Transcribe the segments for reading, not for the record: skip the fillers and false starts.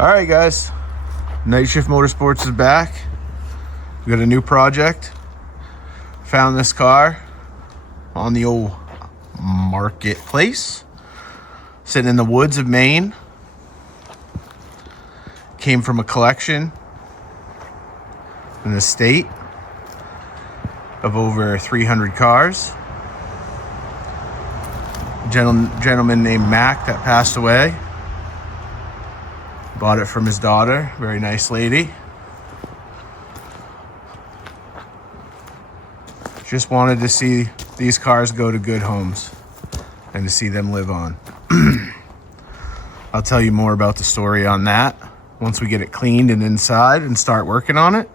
All right, guys. Night Shift Motorsports is back. We got a new project. Found this car on the old marketplace, sitting in the woods of Maine. Came from a collection in the state of over 300 cars. Gentleman named Mac that passed away. Bought it from his daughter. Very nice lady. Just wanted to see these cars go to good homes and to see them live on. I'll tell you more about the story on that once we get it cleaned and inside and start working on it.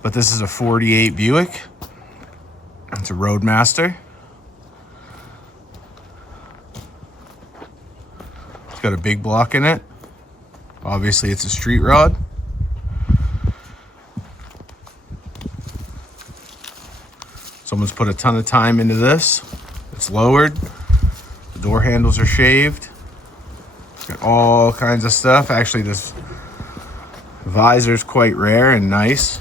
But this is a 48 Buick. It's a Roadmaster. It's got a big block in it. Obviously, it's a street rod. Someone's put a ton of time into this. It's lowered. The door handles are shaved. It's got all kinds of stuff. Actually, this visor is quite rare and nice.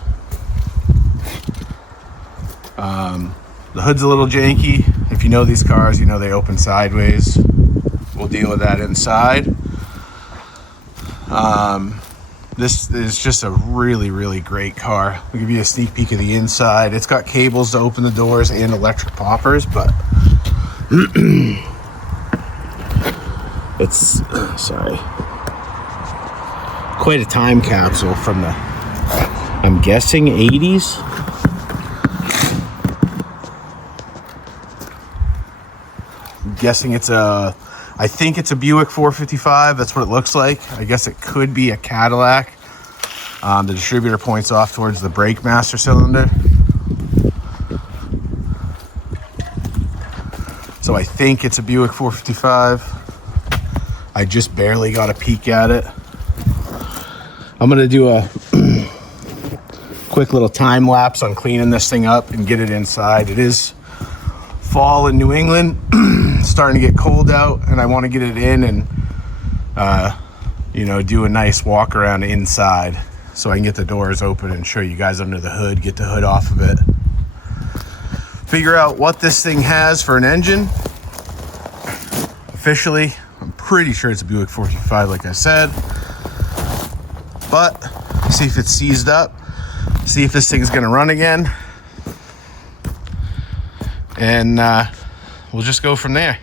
The hood's a little janky. If you know these cars, you know they open sideways. We'll deal with that inside. This is just a really great car. I'll give you a sneak peek of the inside. It's got cables to open the doors and electric poppers, but it's sorry, quite a time capsule from the, I'm guessing, 80s. I'm guessing it's a, I think it's a Buick 455. That's what it looks like. I guess it could be a Cadillac. The distributor points off towards the brake master cylinder. So I think it's a Buick 455. I just barely got a peek at it. I'm gonna do a quick little time lapse on cleaning this thing up and get it inside. It is fall in New England. Starting to get cold out, and I want to get it in and do a nice walk around inside so I can get the doors open and show you guys under the hood, get the hood off of it, figure out what this thing has for an engine. Officially, I'm pretty sure it's a Buick 455, like I said, but see if it's seized up, see if this thing's gonna run again, and we'll just go from there.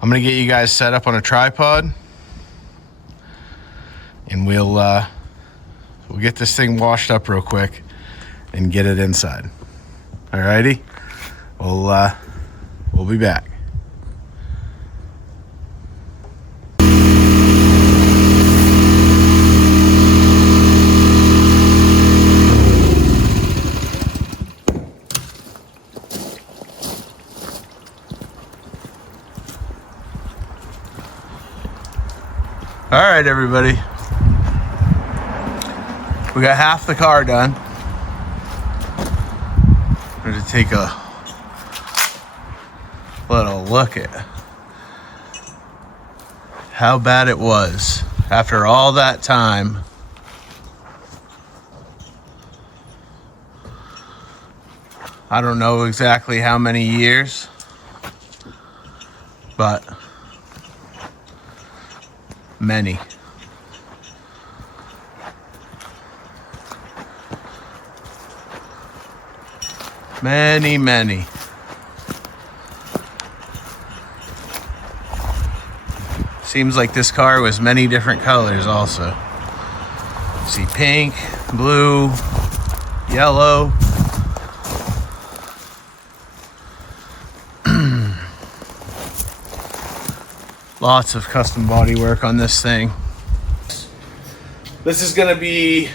I'm gonna get you guys set up on a tripod, and we'll get this thing washed up real quick and get it inside. Alrighty, we'll be back. All right, everybody. We got half the car done. I'm going to take a little look at how bad it was after all that time. I don't know exactly how many years, but many. Many. Seems like this car was many different colors also. See, pink, blue, yellow. Lots of custom body work on this thing. This is gonna be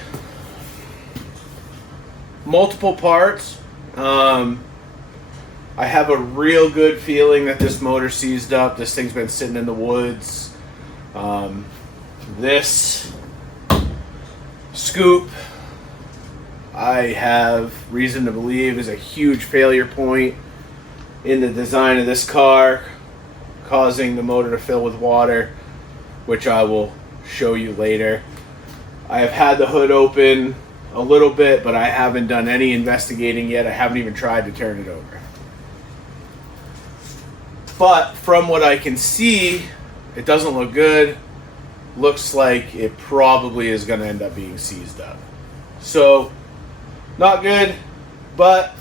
multiple parts. I have a real good feeling that this motor seized up. This thing's been sitting in the woods. This scoop, I have reason to believe, is a huge failure point in the design of this car, causing the motor to fill with water, which I will show you later. I have had the hood open a little bit, but I haven't done any investigating yet. I haven't even tried to turn it over. But from what I can see, it doesn't look good. Looks like it probably is going to end up being seized up. So, not good, but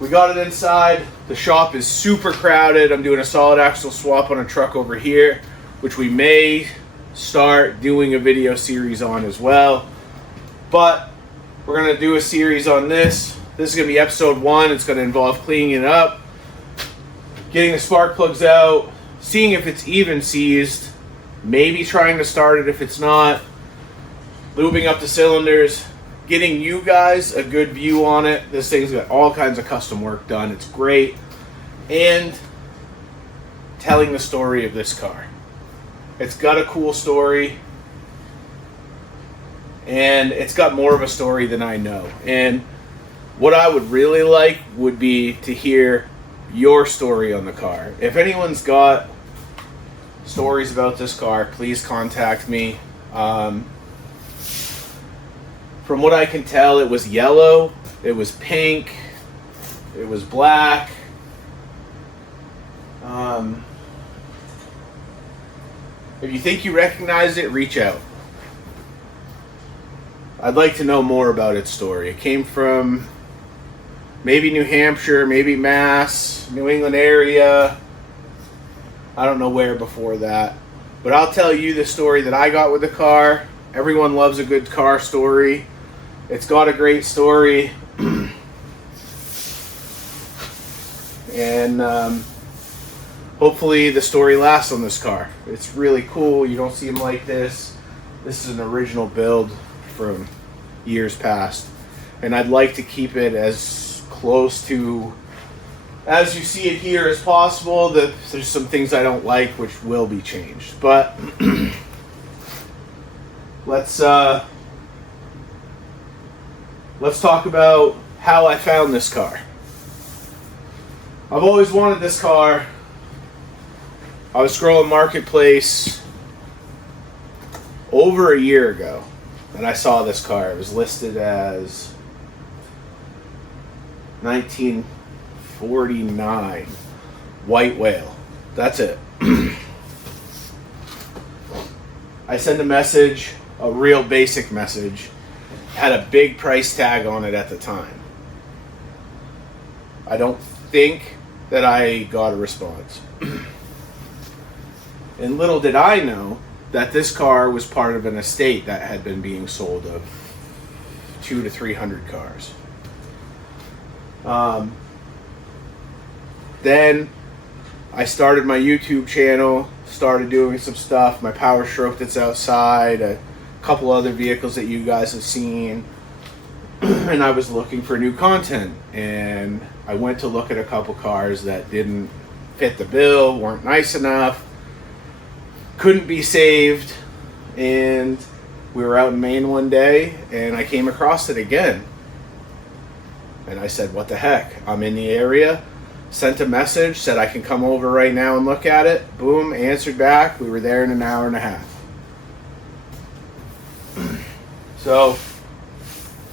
we got it inside. The shop is super crowded. I'm doing a solid axle swap on a truck over here, which we may start doing a video series on as well. But we're going to do a series on this. This is going to be episode 1. It's going to involve cleaning it up, getting the spark plugs out, seeing if it's even seized, maybe trying to start it if it's not, lubing up the cylinders, getting you guys a good view on it. This thing's got all kinds of custom work done. It's great. And telling the story of this car. It's got a cool story. And it's got more of a story than I know. And what I would really like would be to hear your story on the car. If anyone's got stories about this car, please contact me. From what I can tell, it was yellow, it was pink, it was black. If you think you recognize it, reach out. I'd like to know more about its story. It came from maybe New Hampshire, maybe Mass, New England area. I don't know where before that. But I'll tell you the story that I got with the car. Everyone loves a good car story. It's got a great story. And hopefully the story lasts on this car. It's really cool. You don't see them like this. This is an original build from years past. And I'd like to keep it as close to as you see it here as possible. There's some things I don't like which will be changed. But let's talk about how I found this car. I've always wanted this car. I was scrolling Marketplace over a year ago, and I saw this car. It was listed as 1949 white whale. That's it. I sent a message, a real basic message. Had a big price tag on it at the time. I don't think that I got a response. And little did I know that this car was part of an estate that had been being sold of 200 to 300 cars. Then I started my YouTube channel, started doing some stuff, my Power Stroke that's outside, a couple other vehicles that you guys have seen, and I was looking for new content, and I went to look at a couple cars that didn't fit the bill, weren't nice enough, couldn't be saved, and we were out in Maine one day and I came across it again, and I said, what the heck, I'm in the area. Sent a message, said I can come over right now and look at it. Boom, answered back. We were there in an hour and a half. So,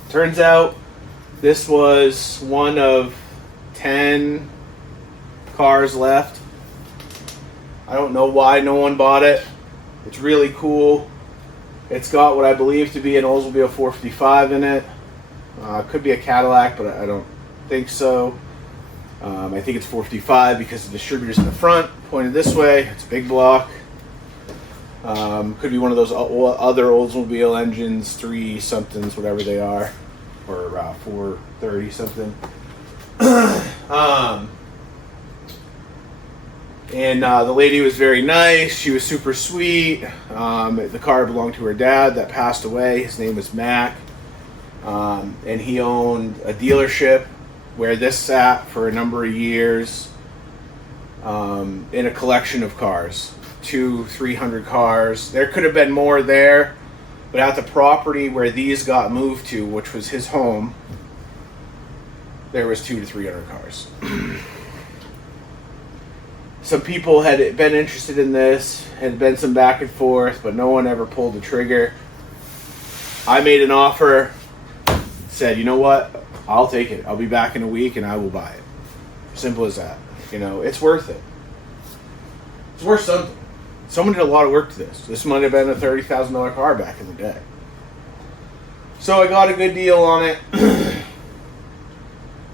turns out this was one of 10 cars left. I don't know why no one bought it. It's really cool. It's got what I believe to be an Oldsmobile 455 in it. Could be a Cadillac, but I don't think so. I think it's 455 because the distributor's in the front, pointed this way. It's a big block. Could be one of those other Oldsmobile engines, 3 somethings, whatever they are, or 430 something. And the lady was very nice. She was super sweet. The car belonged to her dad that passed away. His name was Mac. And he owned a dealership where this sat for a number of years, in a collection of cars, 200-300 cars. There could have been more there, but at the property where these got moved to, which was his home, there was 200 to 300 cars. some people had been interested in this, had been some back and forth, but no one ever pulled the trigger. I made an offer, said, you know what, I'll take it. I'll be back in a week and I will buy it. Simple as that. You know, it's worth it. It's worth something. Someone did a lot of work to this. This might have been a $30,000 car back in the day. So I got a good deal on it.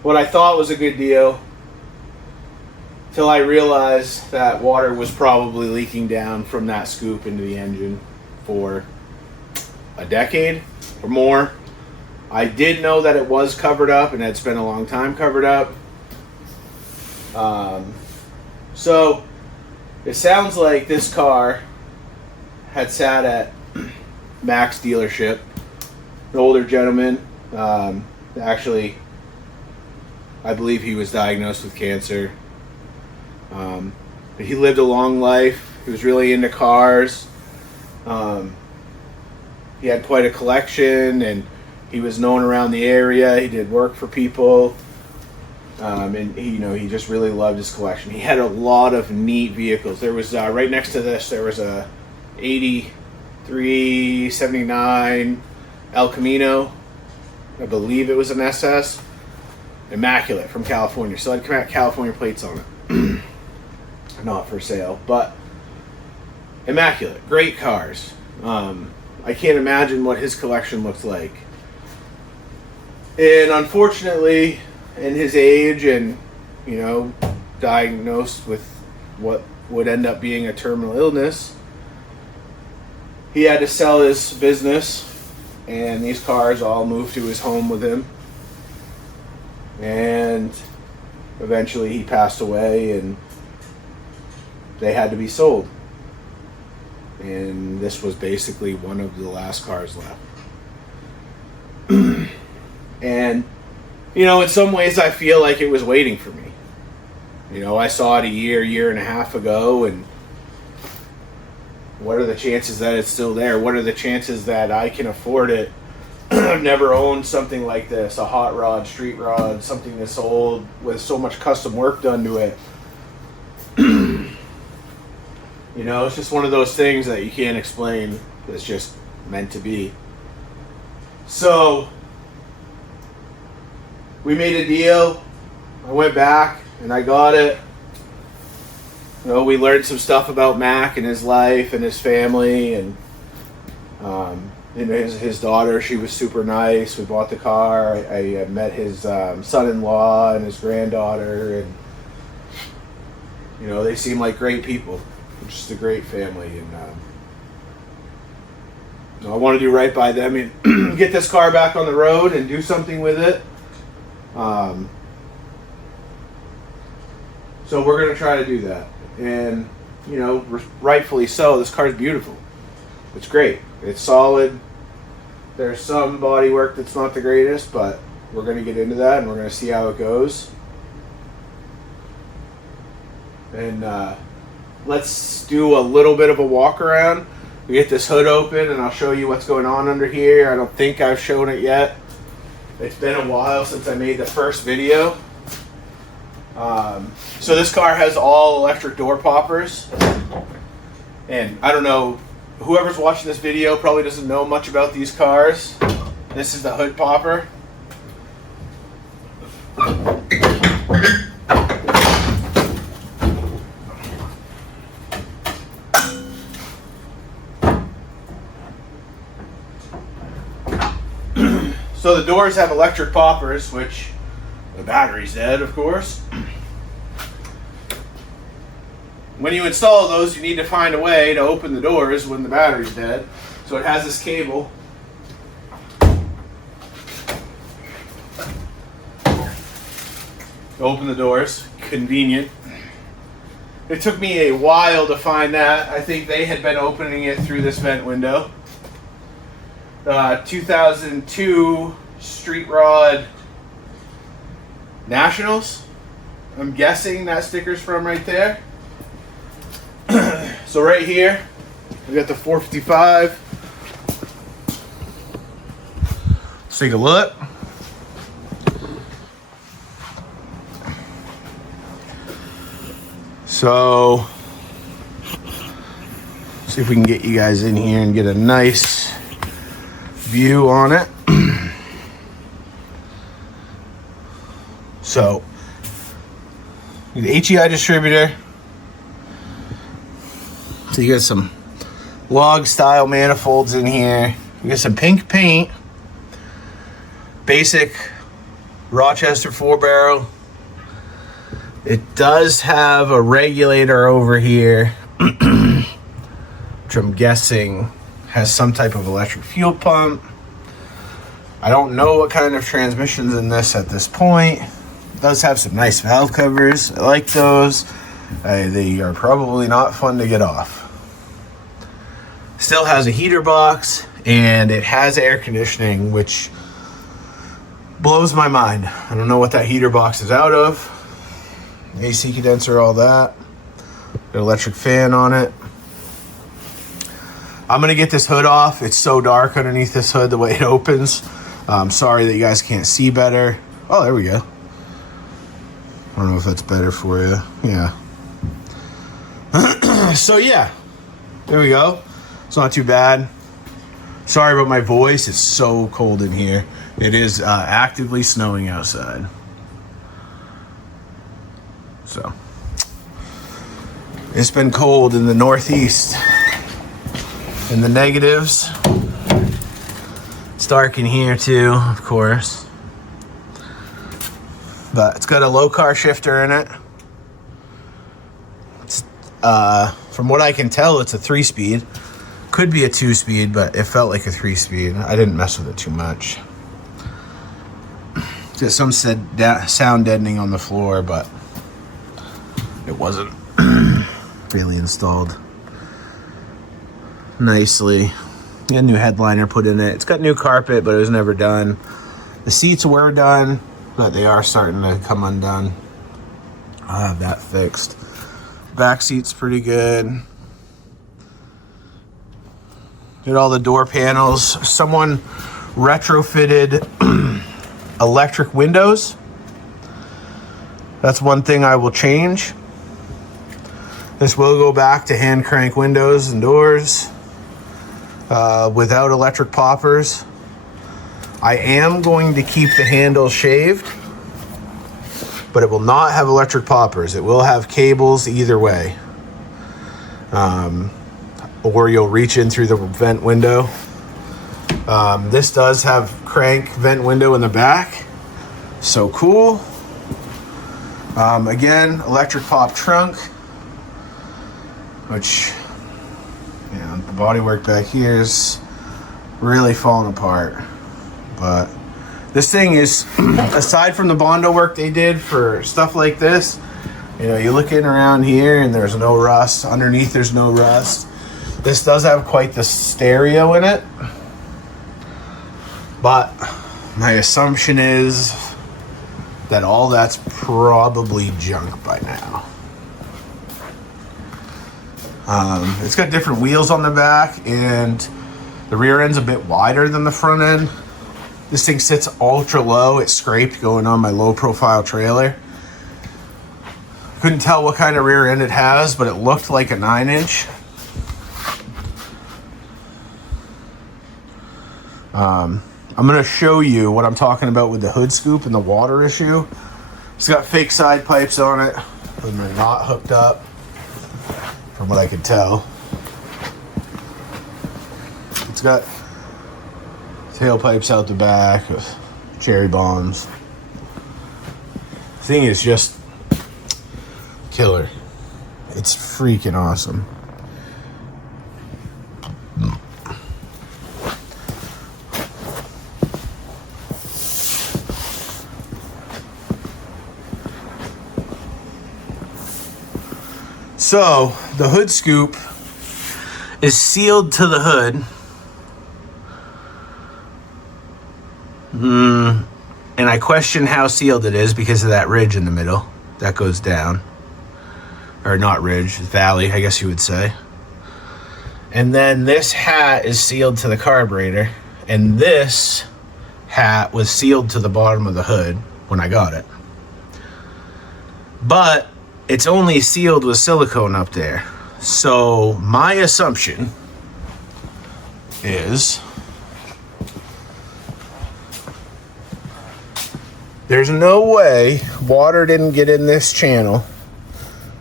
What I thought was a good deal, till I realized that water was probably leaking down from that scoop into the engine for a decade or more. I did know that it was covered up and had spent a long time covered up. So it sounds like this car had sat at Mac's dealership. An older gentleman, actually, I believe he was diagnosed with cancer. But he lived a long life. He was really into cars. He had quite a collection, and he was known around the area. He did work for people, and he, you know, he just really loved his collection. He had a lot of neat vehicles. There was right next to this, there was a 83, 79 El Camino. I believe it was an SS. Immaculate, from California. Still had California plates on it. Not for sale, but immaculate. Great cars. I can't imagine what his collection looks like. And unfortunately, in his age and, you know, diagnosed with what would end up being a terminal illness, he had to sell his business, and these cars all moved to his home with him. And eventually he passed away, and they had to be sold. And this was basically one of the last cars left. And, you know, in some ways I feel like it was waiting for me. You know, I saw it a year and a half ago, and what are the chances that it's still there? What are the chances that I can afford it? I've never owned something like this, a hot rod, street rod, something this old with so much custom work done to it. You know, it's just one of those things that you can't explain. It's just meant to be. So we made a deal. I went back and I got it. You know, we learned some stuff about Mac and his life and his family, and you know, his daughter. She was super nice. We bought the car. I met his son-in-law and his granddaughter, and you know, they seem like great people. Just a great family, and you know, I want to do right by them and get this car back on the road and do something with it. So we're going to try to do that, and you know, rightfully so. This car is beautiful. It's great. It's solid. There's some body work that's not the greatest, but we're going to get into that and we're going to see how it goes. And let's do a little bit of a walk around. We get this hood open and I'll show you what's going on under here. I don't think I've shown it yet. It's been a while since I made the first video. So this car has all electric door poppers. And I don't know, whoever's watching this video probably doesn't know much about these cars. This is the hood popper. So the doors have electric poppers, which the battery's dead, of course. When you install those, you need to find a way to open the doors when the battery's dead. So it has this cable. To open the doors. Convenient. It took me a while to find that. I think they had been opening it through this vent window. 2002 Street Rod Nationals. I'm guessing that sticker's from right there. So right here, we got the 455. Let's take a look. So, see if we can get you guys in here and get a nice view on it. So, the HEI distributor. So you got some log style manifolds in here. You got some pink paint. Basic Rochester 4-barrel. It does have a regulator over here, which I'm guessing has some type of electric fuel pump. I don't know what kind of transmission's in this at this point. It does have some nice valve covers. I like those. They are probably not fun to get off. Still has a heater box, and it has air conditioning, which blows my mind. I don't know what that heater box is out of. AC condenser, all that. Got an electric fan on it. I'm gonna get this hood off. It's so dark underneath this hood the way it opens. I'm sorry that you guys can't see better. Oh, there we go. I don't know if that's better for you. Yeah. So yeah, there we go. It's not too bad. Sorry about my voice. It's so cold in here. It is actively snowing outside. So, it's been cold in the Northeast. In the negatives. It's dark in here too, of course. But it's got a low car shifter in it. It's, from what I can tell, it's a 3-speed. Could be a 2-speed, but it felt like a 3-speed. I didn't mess with it too much. Got some sound deadening on the floor, but it wasn't really installed nicely. Got a new headliner put in it. It's got new carpet, but it was never done. The seats were done, but they are starting to come undone. I'll have that fixed. Back seat's pretty good. Did all the door panels. Someone retrofitted electric windows. That's one thing I will change. This will go back to hand crank windows and doors without electric poppers. I am going to keep the handle shaved, but it will not have electric poppers. It will have cables either way. Or you'll reach in through the vent window. This does have crank vent window in the back. So cool. Again, electric pop trunk, which, you know, the bodywork back here is really falling apart. But this thing is, aside from the Bondo work they did for stuff like this, you know, you look in around here and there's no rust. Underneath there's no rust. This does have quite the stereo in it. But my assumption is that all that's probably junk by now. It's got different wheels on the back, and the rear end's a bit wider than the front end. This thing sits ultra low. It's scraped going on my low profile trailer. Couldn't tell what kind of rear end it has, but it looked like a 9-inch. I'm going to show you what I'm talking about with the hood scoop and the water issue. It's got fake side pipes on it, and they're not hooked up, from what I can tell. It's got tailpipes out the back of cherry bombs. The thing is just killer. It's freaking awesome. So, the hood scoop is sealed to the hood. And I question how sealed it is because of that ridge in the middle. That goes down. Or not ridge, valley, I guess you would say. And then this hat is sealed to the carburetor. And this hat was sealed to the bottom of the hood when I got it. But it's only sealed with silicone up there. So my assumption is there's no way water didn't get in this channel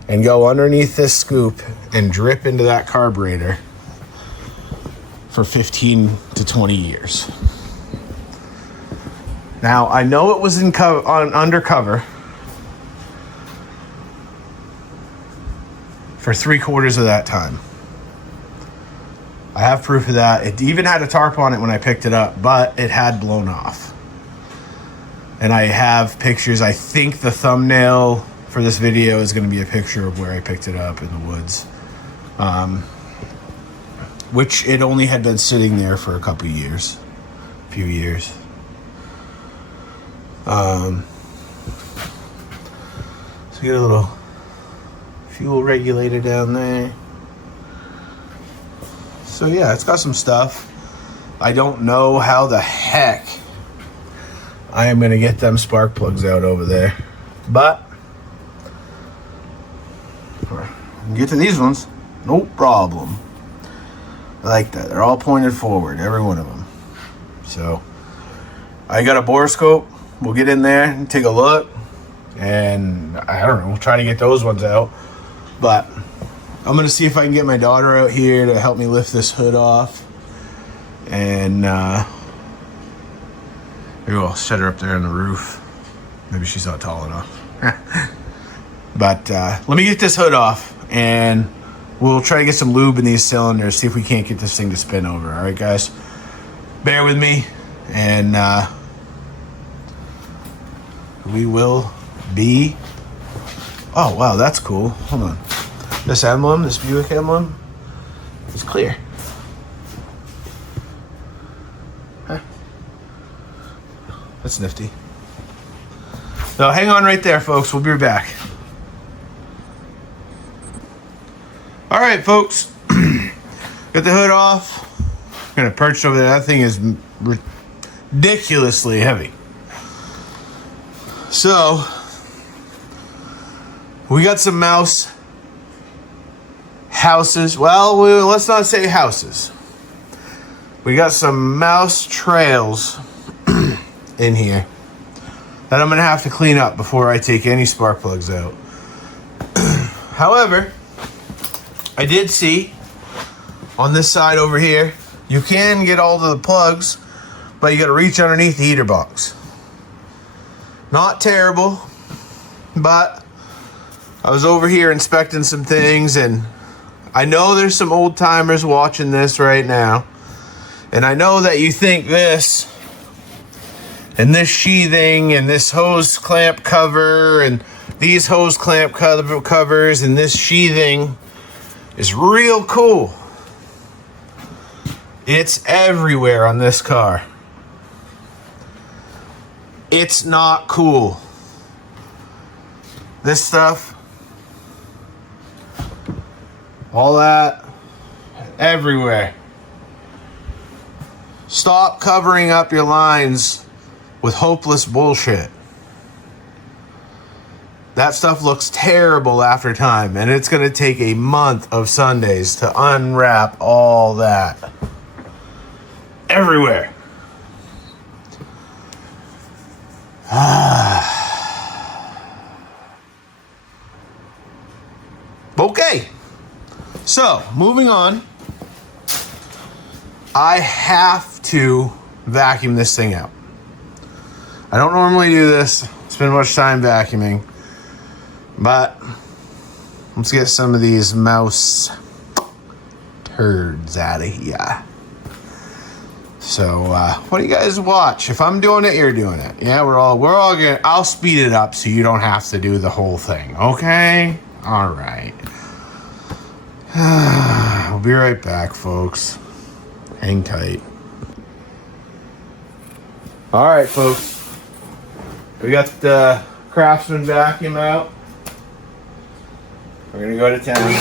and go underneath this scoop and drip into that carburetor for 15 to 20 years. Now, I know it was undercover for 3/4 of that time. I have proof of that. It even had a tarp on it when I picked it up, but it had blown off. And I have pictures. I think the thumbnail for this video is going to be a picture of where I picked it up in the woods. Which it only had been sitting there for a few years. So we get a little fuel regulator down there. So yeah, it's got some stuff. I don't know how the heck I am gonna get them spark plugs out over there, but get to these ones, no problem. I like that. They're all pointed forward, every one of them. So I got a borescope. We'll get in there and take a look, and I don't know, we'll try to get those ones out. But I'm gonna see if I can get my daughter out here to help me lift this hood off, and maybe I'll set her up there on the roof. Maybe she's not tall enough. But let me get this hood off, and we'll try to get some lube in these cylinders, see if we can't get this thing to spin over. All right, guys, bear with me, and we will be... Oh, wow, that's cool. Hold on. This emblem, this Buick emblem, is clear. Huh. That's nifty. So hang on right there, folks. We'll be right back. All right, folks. Get the hood off. Gonna perch over there. That thing is ridiculously heavy. So we got some mouse houses. Well, let's not say houses. We got some mouse trails in here that I'm gonna have to clean up before I take any spark plugs out. However, I did see on this side over here, you can get all of the plugs, but you gotta reach underneath the heater box. Not terrible, but I was over here inspecting some things, and I know there's some old timers watching this right now, and I know that you think this and this sheathing and this hose clamp cover and these hose clamp covers and this sheathing is real cool. It's everywhere on this car. It's not cool. This stuff, all that, everywhere. Stop covering up your lines with hopeless bullshit. That stuff looks terrible after time, and it's going to take a month of Sundays to unwrap all that. Everywhere. Okay. So, moving on. I have to vacuum this thing out. I don't normally do this, spend much time vacuuming, but let's get some of these mouse turds out of here. So, what do you guys watch? If I'm doing it, you're doing it. Yeah, we're all gonna, I'll speed it up so you don't have to do the whole thing, okay? All right. We'll be right back, folks. Hang tight. All right, folks. We got the Craftsman vacuum out. We're gonna go to town.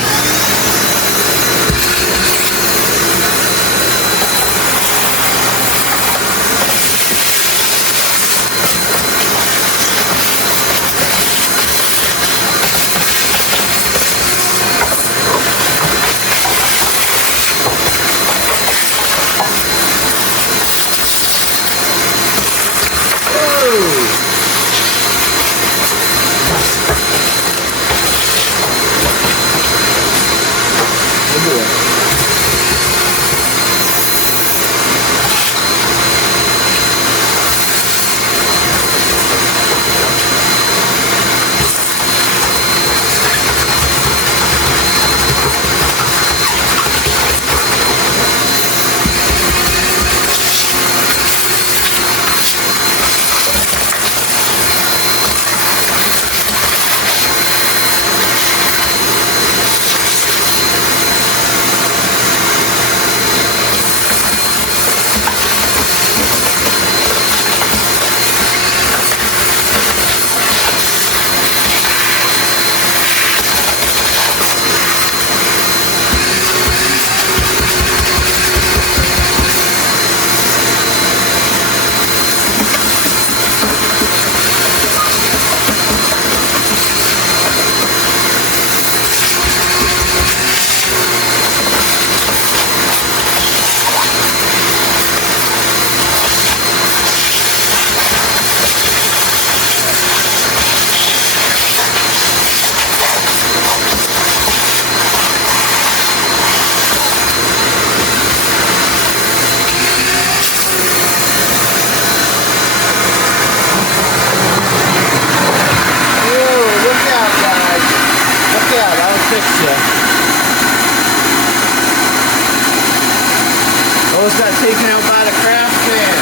Almost got taken out by the craft can.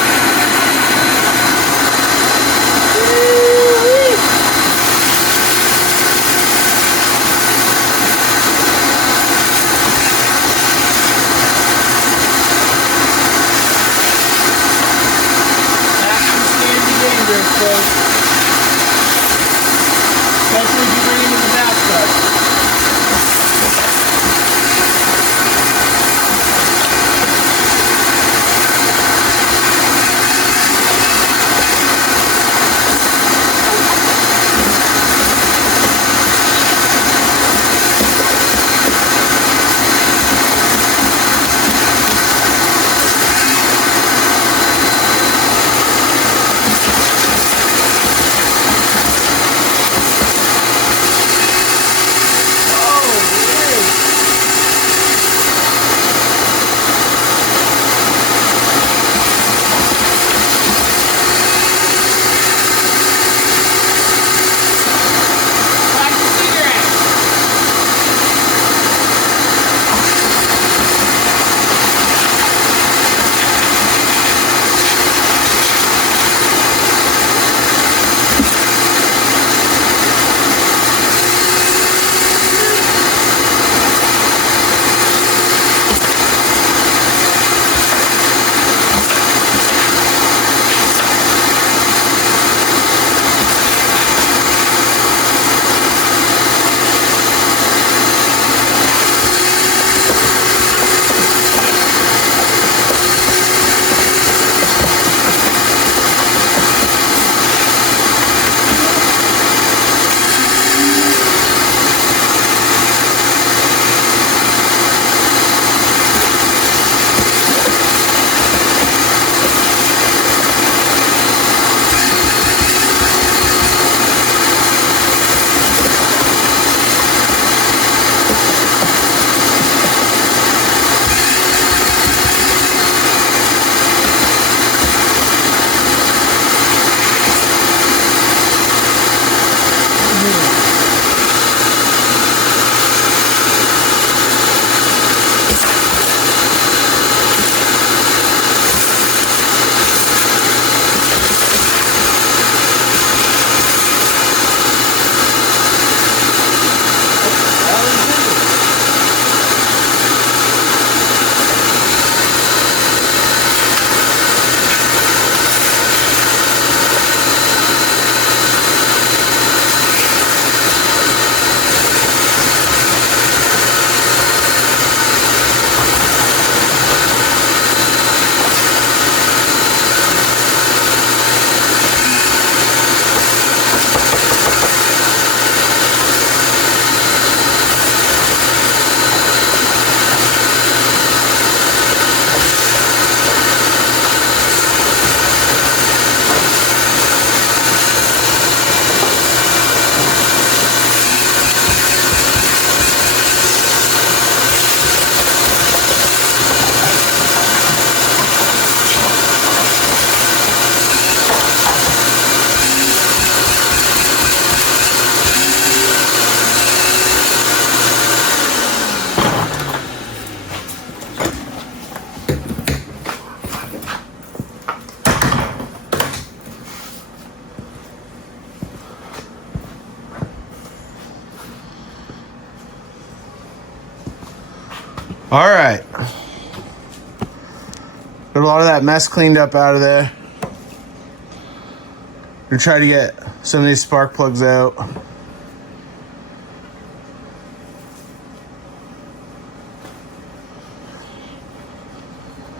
Action can be dangerous, folks. Especially if you bring it in the bathtub. All right. Got a lot of that mess cleaned up out of there. Gonna try to get some of these spark plugs out.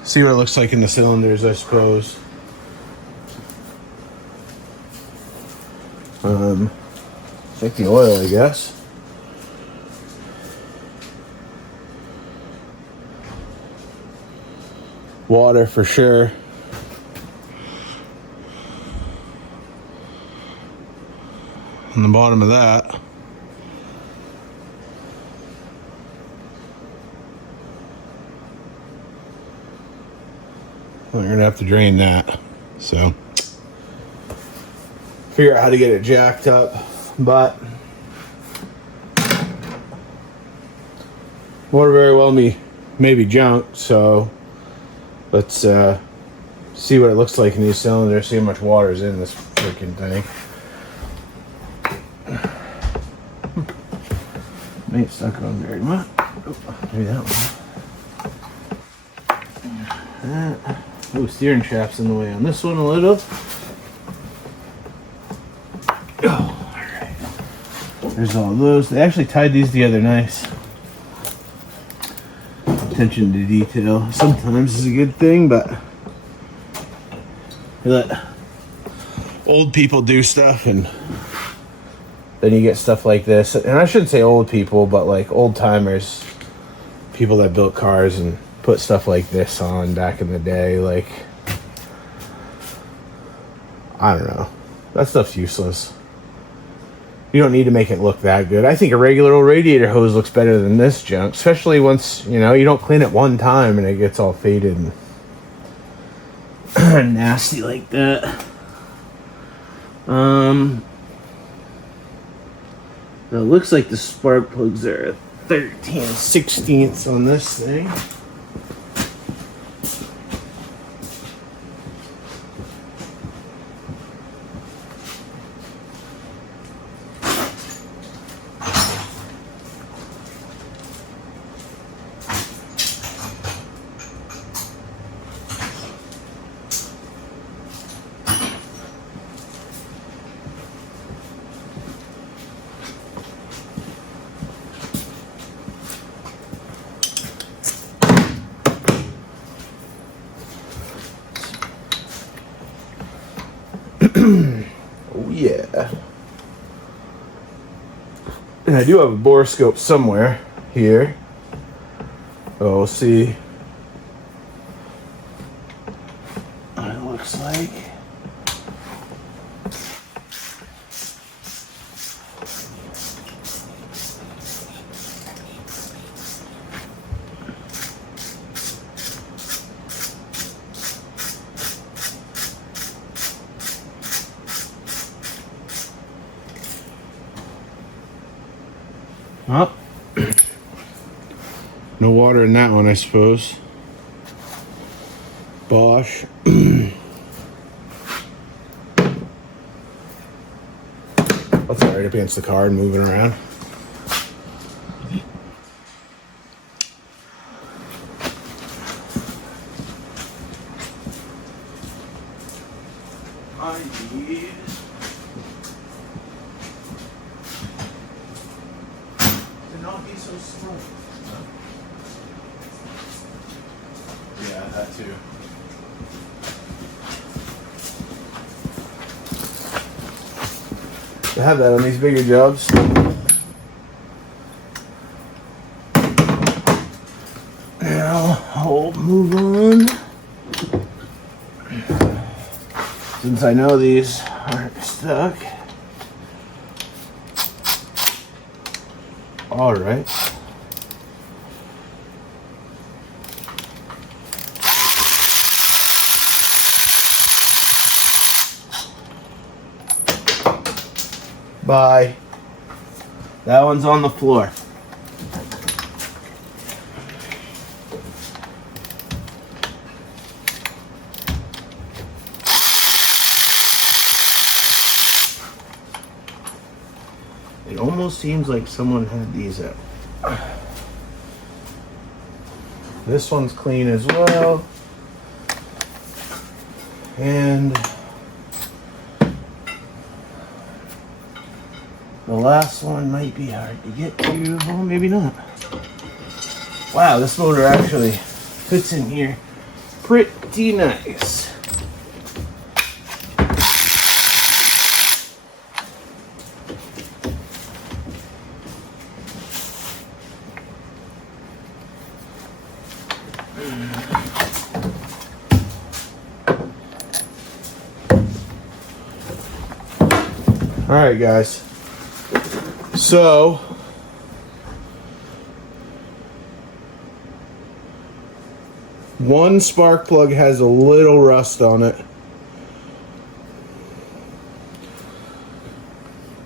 See what it looks like in the cylinders, I suppose. I think the oil, I guess. Water for sure. On the bottom of that. We're gonna have to drain that. So figure out how to get it jacked up, but more very well maybe junk, so Let's see what it looks like in these cylinders, see how much water is in this freaking thing. Ain't stuck on very much. Oh, maybe that one. Oh, steering shaft's in the way on this one a little. Oh, alright. There's all those. They actually tied these together nice. Attention to detail sometimes is a good thing, but you let old people do stuff and then you get stuff like this. And I shouldn't say old people, but like old timers, people that built cars and put stuff like this on back in the day. Like, I don't know. That stuff's useless. You don't need to make it look that good. I think a regular old radiator hose looks better than this junk, especially once, you know, you don't clean it one time and it gets all faded and nasty like that. It looks like the spark plugs are 13/16 on this thing. Oh yeah. And I do have a borescope somewhere here. Oh, we'll see what it looks like. Oh. No water in that one, I suppose. Bosch. That's alright up against the car and moving around. I need to not be so slow. Yeah, that too. To have that on these bigger jobs. Now I'll move on. Since I know these aren't stuck. All right. Bye. That one's on the floor. It almost seems like someone had these out. This one's clean as well. And the last one might be hard to get to. Well, maybe not. Wow, this motor actually fits in here pretty nice. All right, guys. So, one spark plug has a little rust on it.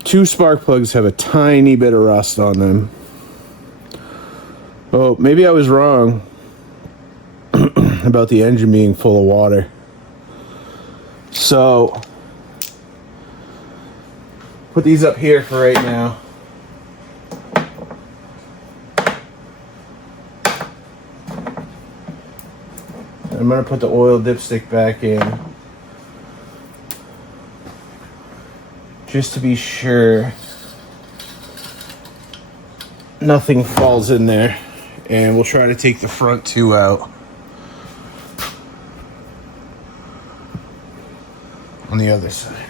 Two spark plugs have a tiny bit of rust on them. Oh, maybe I was wrong. about the engine being full of water. So put these up here for right now. I'm gonna put the oil dipstick back in just to be sure nothing falls in there, and we'll try to take the front two out on the other side.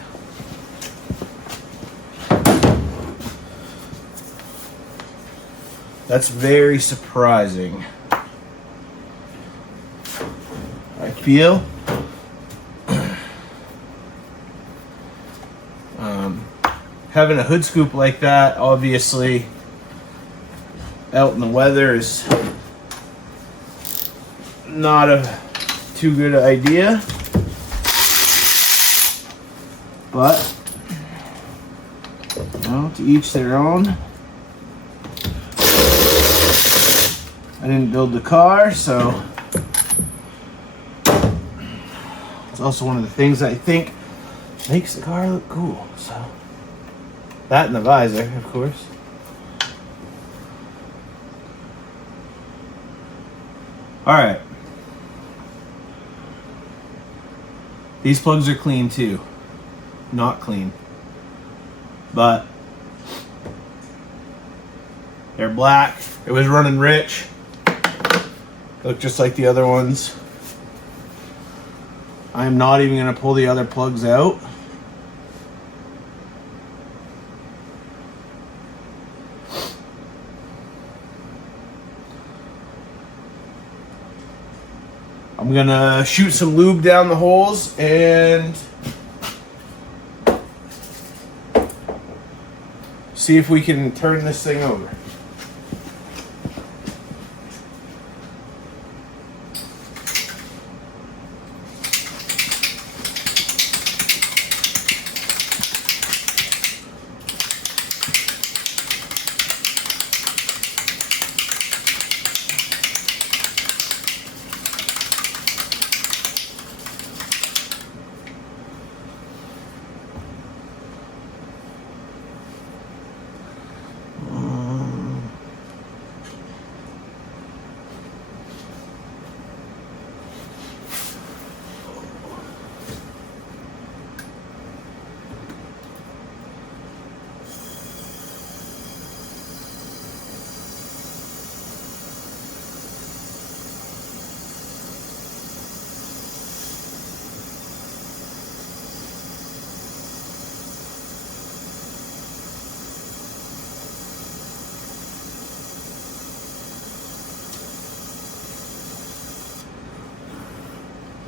That's very surprising. I feel having a hood scoop like that, obviously out in the weather, is not a too good idea, but you know, to each their own. I didn't build the car, so it's also one of the things I think makes the car look cool. So that and the visor, of course. All right. These plugs are clean too. Not clean. But they're black. It was running rich. Look just like the other ones. I'm not even going to pull the other plugs out. I'm going to shoot some lube down the holes and see if we can turn this thing over.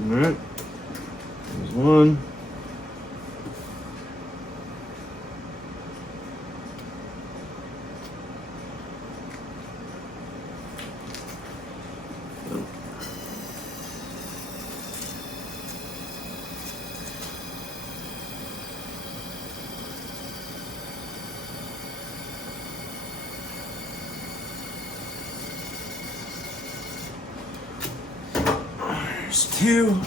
Alright, there's one. There's two.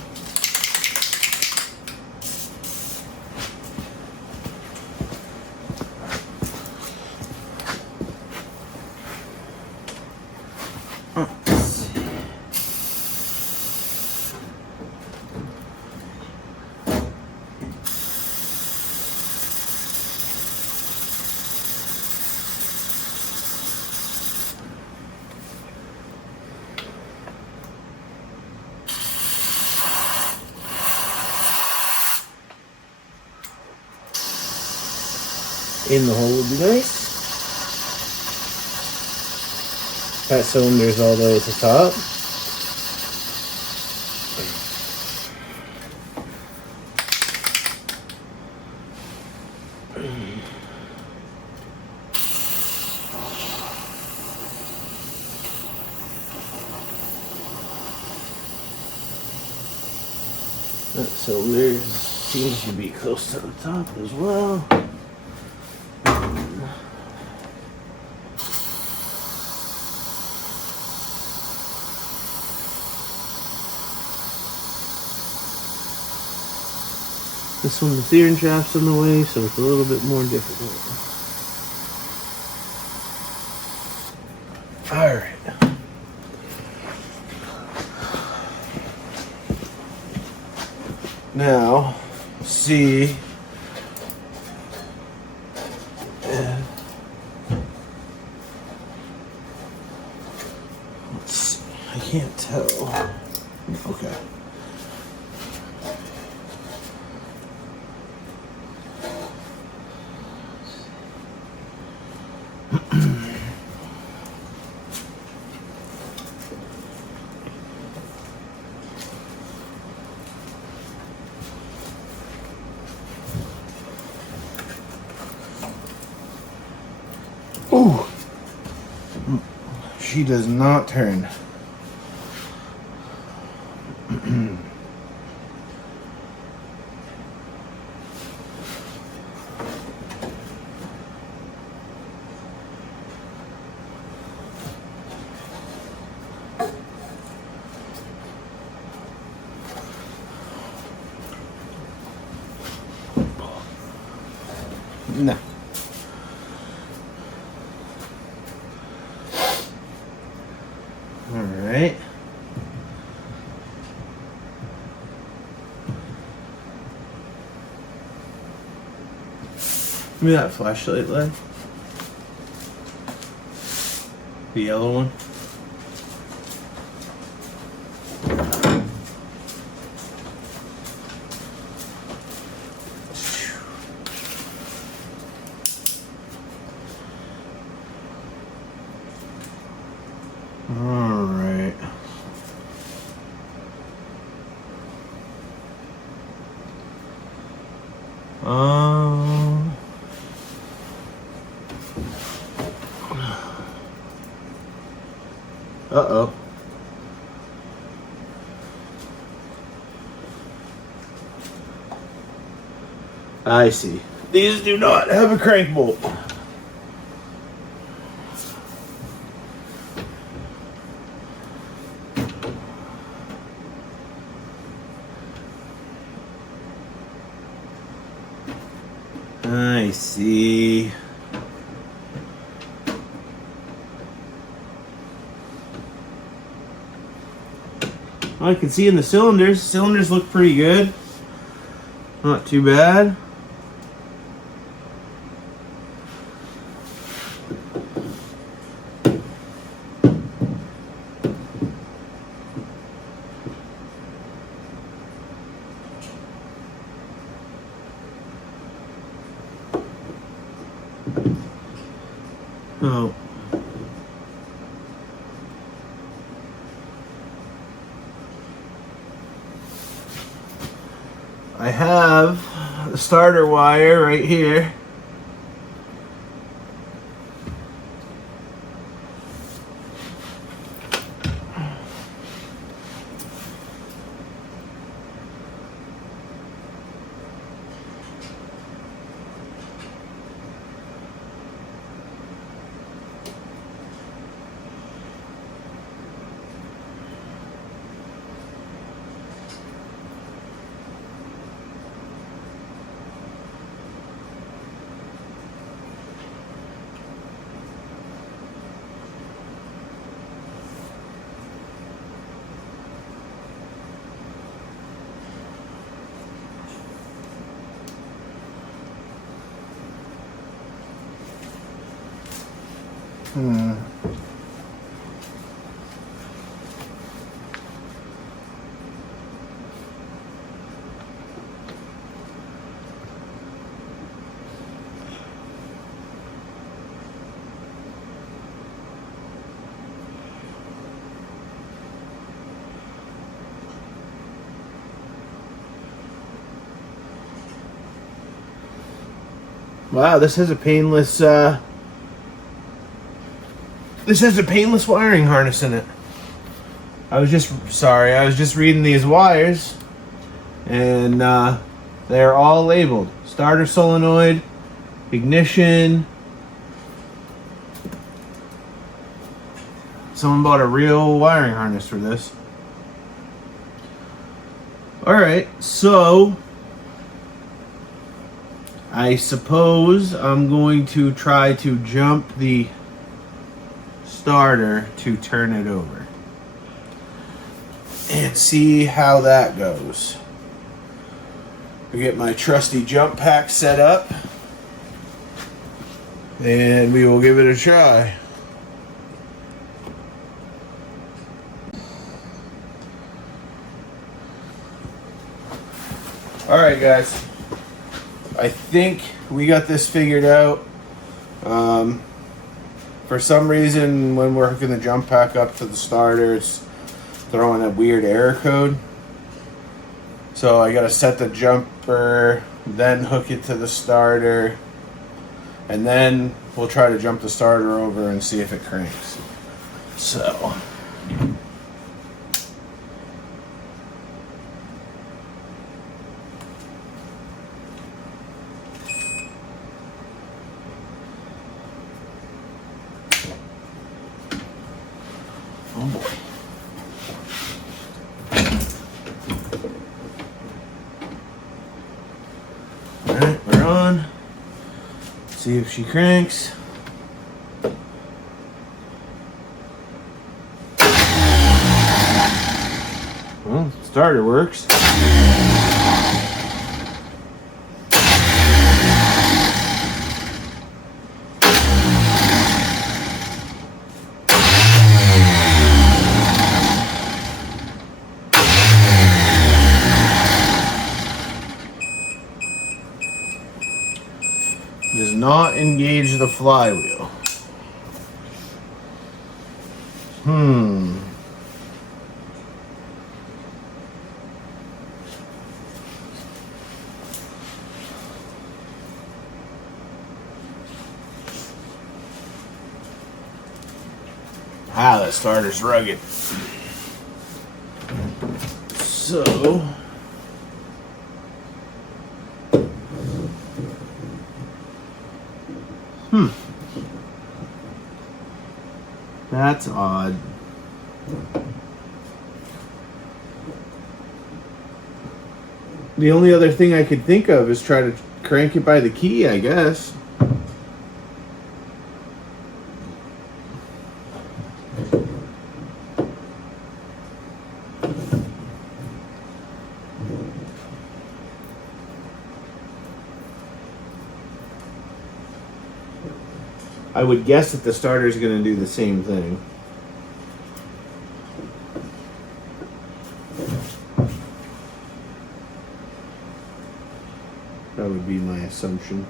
In the hole would be nice. That cylinder's all the way at the top. That cylinder seems to be close to the top as well. This one, the steering shaft's in the way, so it's a little bit more difficult. All right. Now, see. I can't tell. Okay. Ooh. She does not turn. No. All right. Give me that flashlight light. The yellow one. All right. Uh-oh. I see. These do not have a crank bolt. I see. I can see in the cylinders. Cylinders look pretty good. Not too bad. Oh. I have the starter wire right here. Wow, this has a painless wiring harness in it. I was just reading these wires, and they're all labeled. Starter solenoid, ignition. Someone bought a real wiring harness for this. Alright, so I suppose I'm going to try to jump the starter to turn it over and see how that goes. I get my trusty jump pack set up and we will give it a try. Alright guys, I think we got this figured out. For some reason when we're hooking the jump pack up to the starter, it's throwing a weird error code. So I gotta set the jumper, then hook it to the starter, and then we'll try to jump the starter over and see if it cranks. So oh boy. Alright, we're on. See if she cranks. Well, starter works. Does not engage the flywheel. Ah, that starter's rugged. So that's odd. The only other thing I could think of is try to crank it by the key, I guess. I would guess that the starter is going to do the same thing. That would be my assumption.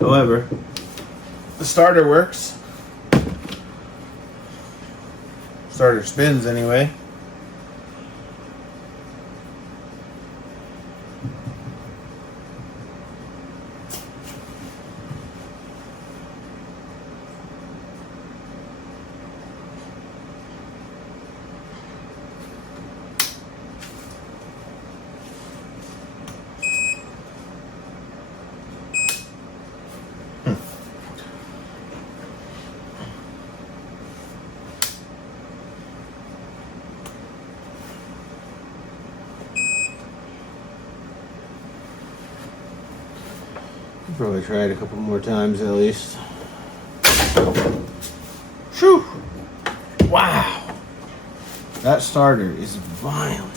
However, the starter works. Starter spins anyway. Probably try it a couple more times at least. Phew! Wow! That starter is violent.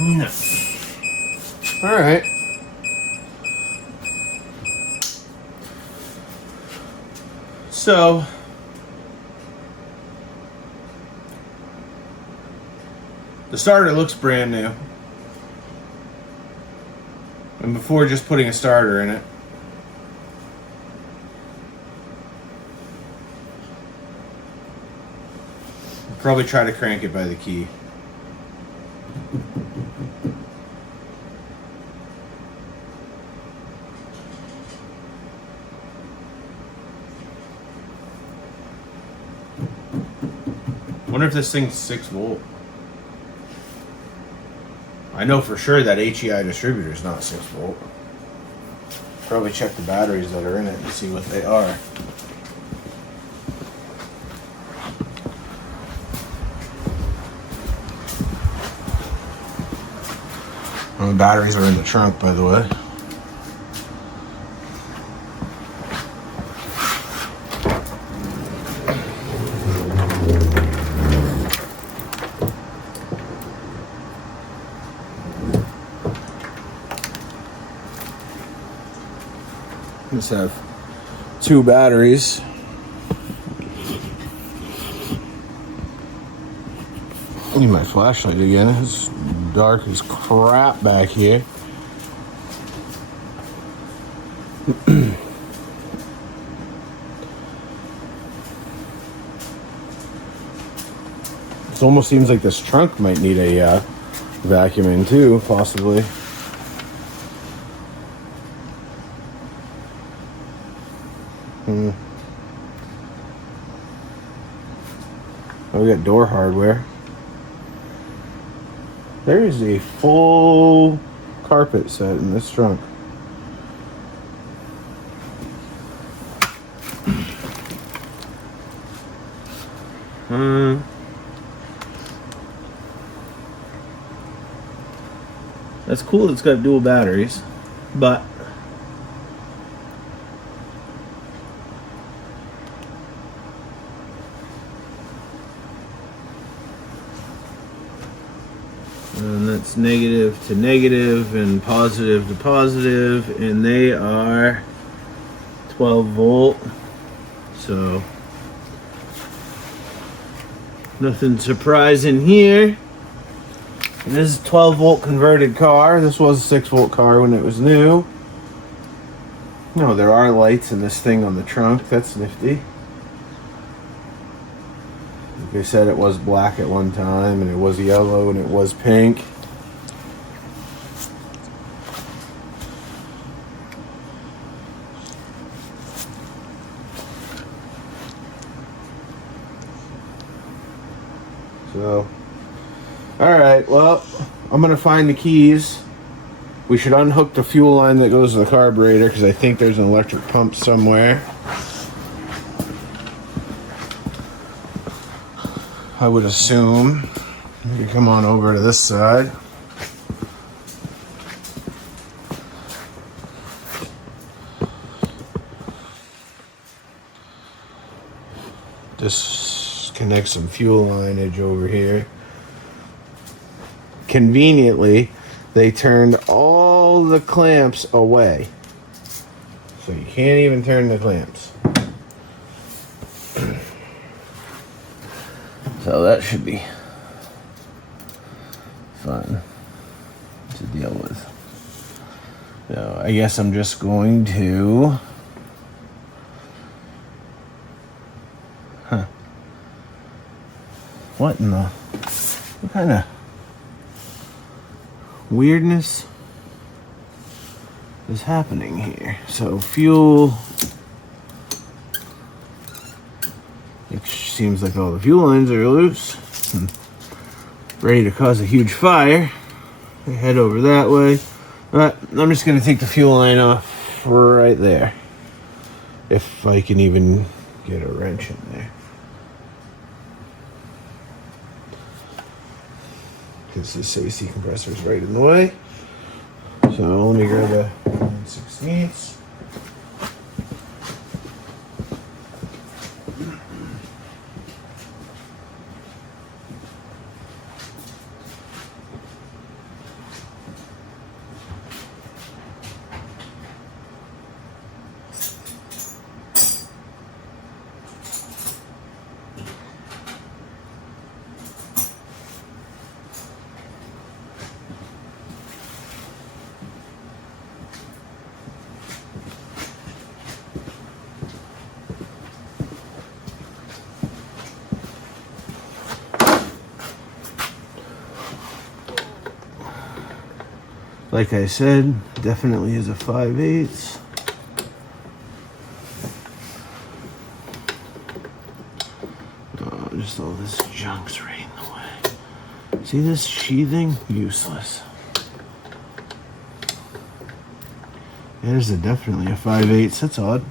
No. All right. So the starter looks brand new. And before just putting a starter in it. Probably try to crank it by the key. Wonder if this thing's 6 volt. I know for sure that HEI distributor is not 6 volt. Probably check the batteries that are in it and see what they are. Well, the batteries are in the trunk, by the way. Just have 2 batteries. I need my flashlight again. It's dark as crap back here. It almost seems like this trunk might need a vacuuming too, possibly. Oh, we got door hardware. There is a full carpet set in this trunk. That's cool. It's got dual batteries, but and that's negative to negative and positive to positive, and they are 12 volt. So nothing surprising here. This is a 12 volt converted car. This was a 6 volt car when it was new. No, there are lights in this thing on the trunk. That's nifty. Like I said, it was black at one time, and it was yellow, and it was pink. So, alright, well, I'm going to find the keys. We should unhook the fuel line that goes to the carburetor, because I think there's an electric pump somewhere. I would assume. You come on over to this side. Disconnect some fuel lineage over here. Conveniently, they turned all the clamps away. So you can't even turn the clamps. So that should be fun to deal with. So I guess I'm just going to... What in the... What kind of weirdness is happening here? So fuel... It seems like all the fuel lines are loose and ready to cause a huge fire. I head over that way. But I'm just going to take the fuel line off right there. If I can even get a wrench in there. Because this AC compressor is right in the way. So let me grab a 9/16. Like I said, definitely is a 5/8. Oh, just all this junk's right in the way. See this sheathing? Useless. There's definitely a 5/8. That's odd.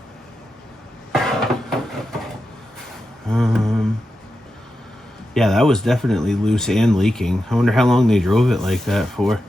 Yeah, that was definitely loose and leaking. I wonder how long they drove it like that for.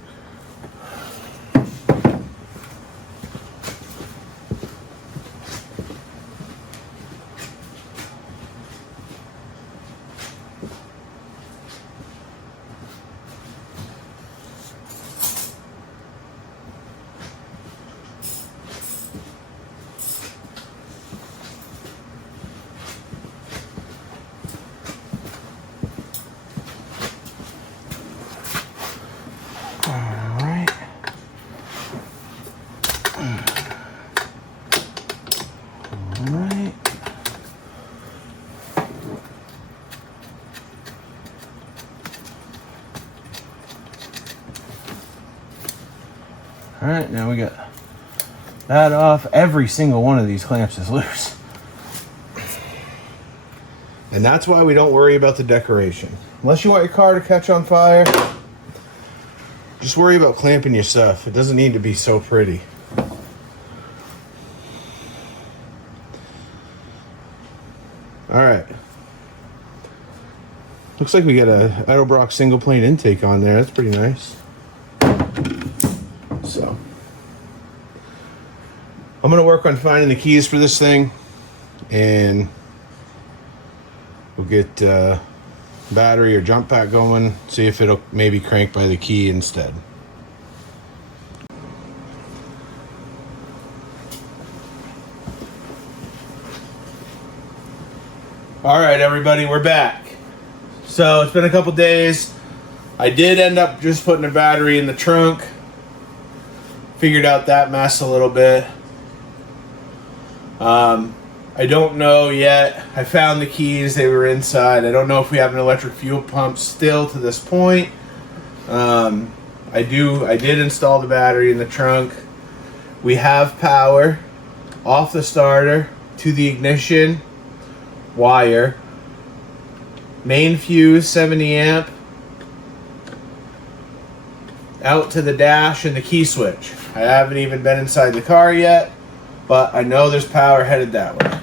Alright, now we got that off. Every single one of these clamps is loose. And that's why we don't worry about the decoration. Unless you want your car to catch on fire, just worry about clamping your stuff. It doesn't need to be so pretty. Alright. Looks like we got a Edelbrock single plane intake on there. That's pretty nice. So I'm gonna work on finding the keys for this thing, and we'll get battery or jump pack going, see if it'll maybe crank by the key instead. All right, everybody, we're back. So it's been a couple days. I did end up just putting a battery in the trunk. Figured out that mess a little bit. I don't know yet. I found the keys. They were inside. I don't know if we have an electric fuel pump still to this point. I did install the battery in the trunk. We have power off the starter to the ignition wire. Main fuse 70 amp. Out to the dash and the key switch. I haven't even been inside the car yet, but I know there's power headed that way.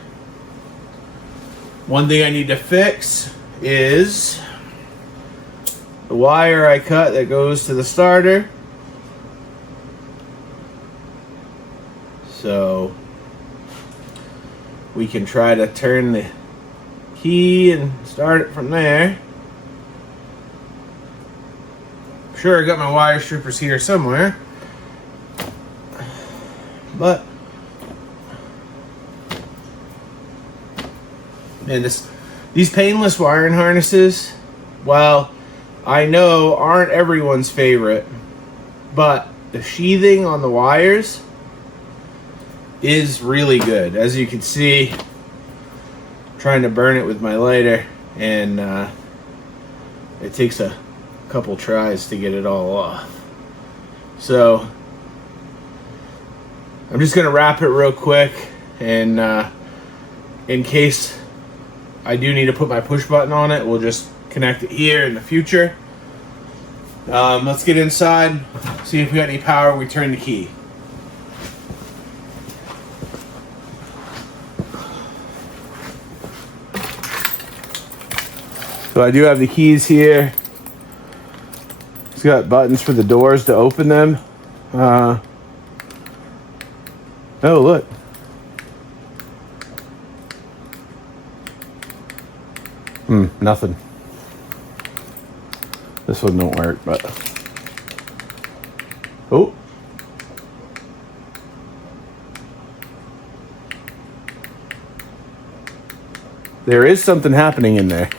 One thing I need to fix is the wire I cut that goes to the starter. So we can try to turn the key and start it from there. Sure, I got my wire strippers here somewhere, but man, these painless wiring harnesses, well, I know aren't everyone's favorite, but the sheathing on the wires is really good. As you can see, I'm trying to burn it with my lighter, and it takes a couple tries to get it all off. So I'm just gonna wrap it real quick, and in case I do need to put my push button on it, we'll just connect it here in the future. Let's get inside, see if we got any power. We turn the key. So I do have the keys here. It's got buttons for the doors to open them. Oh, look. Nothing. This one don't work, but... Oh. There is something happening in there.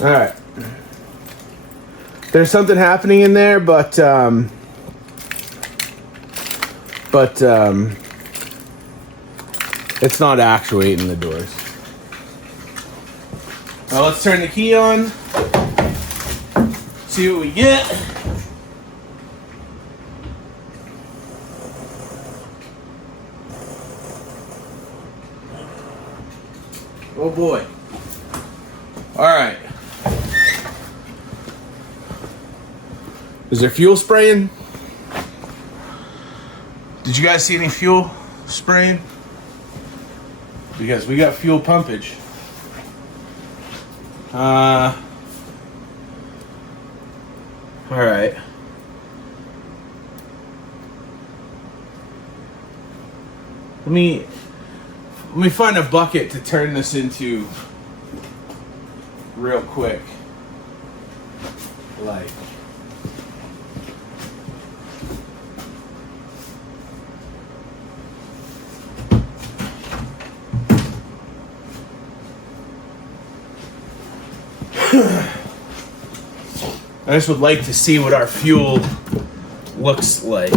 All right. There's something happening in there, but it's not actuating the doors. Now let's turn the key on. See what we get. Oh boy. Alright. Is there fuel spraying? Did you guys see any fuel spraying? Because we got fuel pumpage. Alright. Let me find a bucket to turn this into real quick. Like, I just would like to see what our fuel looks like.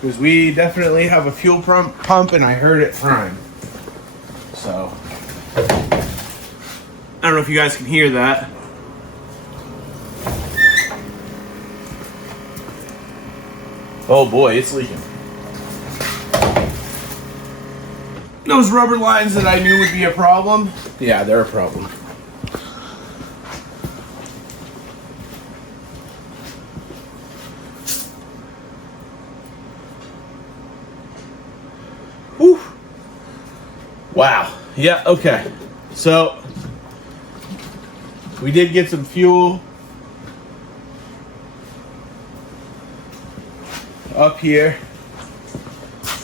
Because we definitely have a fuel pump and I heard it prime. So, I don't know if you guys can hear that. Oh boy, it's leaking. Those rubber lines that I knew would be a problem, yeah, they're a problem. Whew. Wow. Yeah, okay. So, we did get some fuel up here.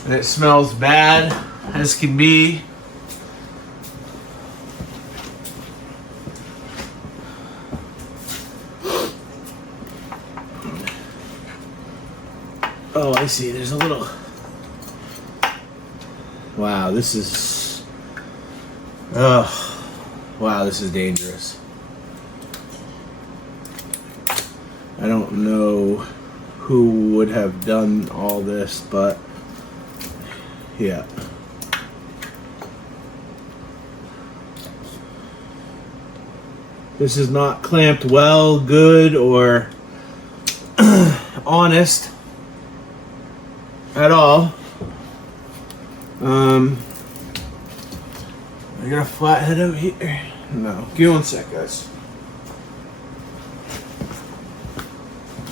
And it smells bad as can be. Oh, I see. There's a little... Wow, this is... Oh, wow, this is dangerous. I don't know who would have done all this, but... Yeah. This is not clamped well, good, or honest at all. I got a flathead over here. No. Give me 1 sec, guys.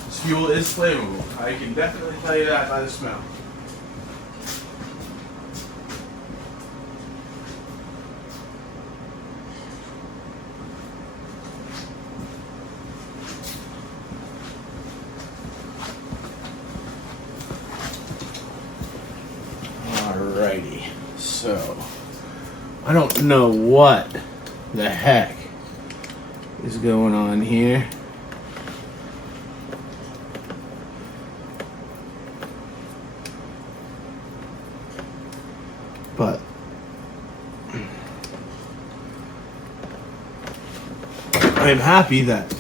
This fuel is flammable. I can definitely tell you that by the smell. Alrighty, so I don't know what the heck is going on here. But I'm happy that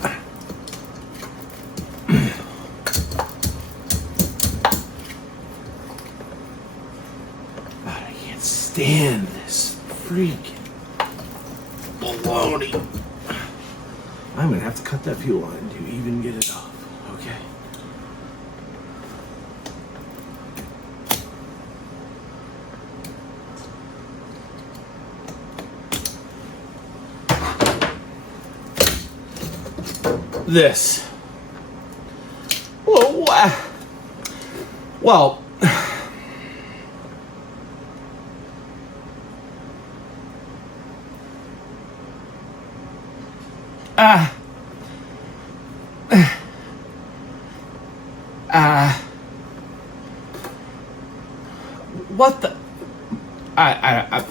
stand this freaking baloney. I'm gonna have to cut that fuel line to even get it off. Okay. This. Well. What the? I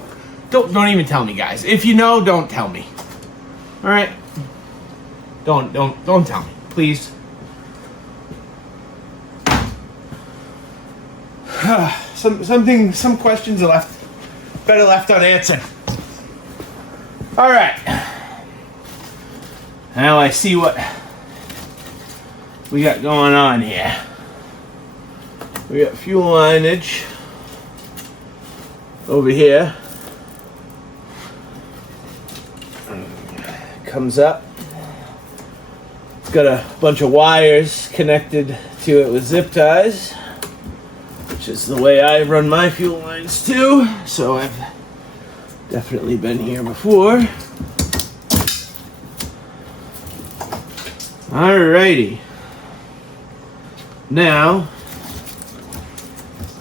don't even tell me, guys. If you know, don't tell me. All right. Don't tell me, please. Some questions are better left unanswered. All right. Now I see what we got going on here. We got fuel lineage over here. Comes up. It's got a bunch of wires connected to it with zip ties. which is the way I run my fuel lines too. So I've definitely been here before. Alrighty. Now,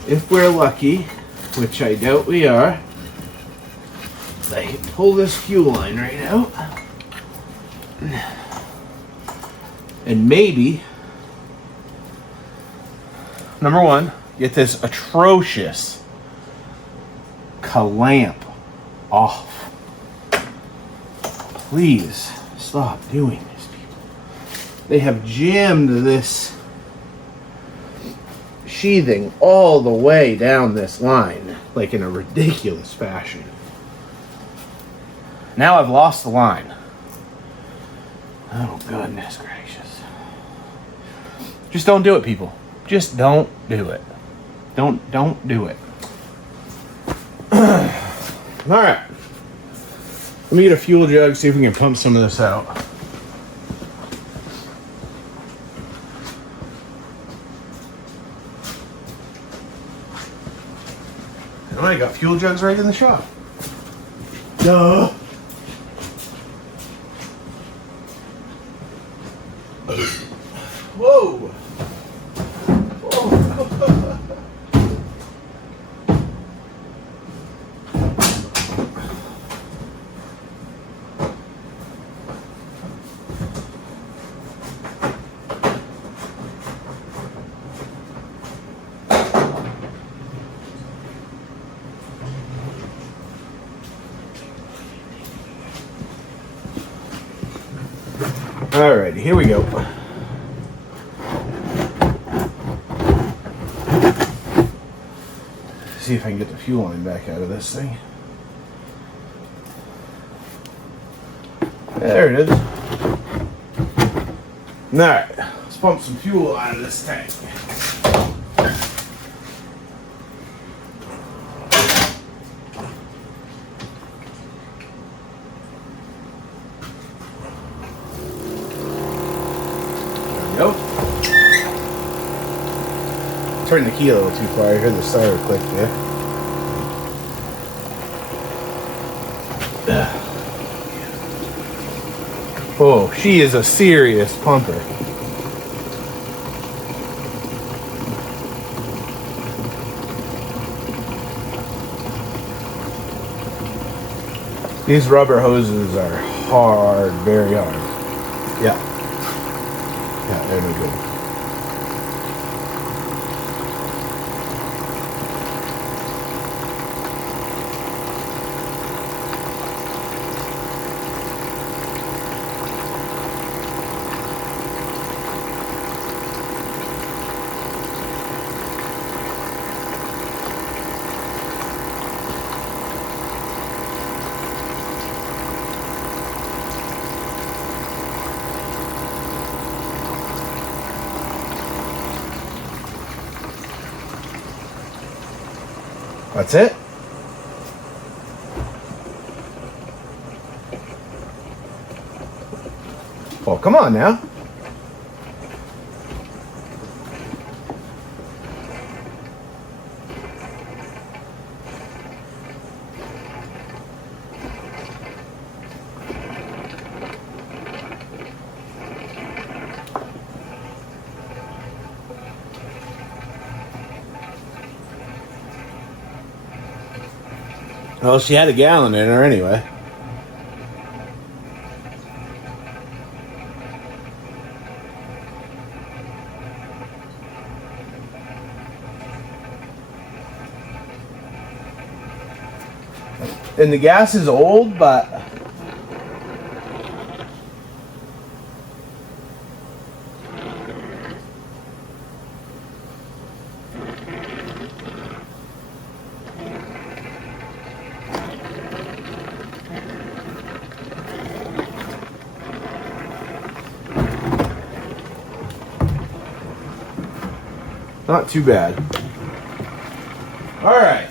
if we're lucky, which I doubt we are, I can pull this fuel line right out. And maybe, number one, get this atrocious clamp off. Please stop doing this, people. They have jammed this sheathing all the way down this line, like in a ridiculous fashion. Now I've lost the line. Oh, goodness gracious. Just don't do it, people. Just don't do it. Don't do it. Alright. Let me get a fuel jug, see if we can pump some of this out. And I got fuel jugs right in the shop. Duh. Whoa. Alrighty, here we go. See if I can get the fuel line back out of this thing. There it is. Alright, let's pump some fuel out of this tank. Nope. Turn the key a little too far. I heard the starter click there. Oh, she is a serious pumper. These rubber hoses are hard, very hard. Yeah. Yeah, they're no good. That's it. Well, come on now. Well, she had a gallon in her anyway. And the gas is old, but not too bad. All right.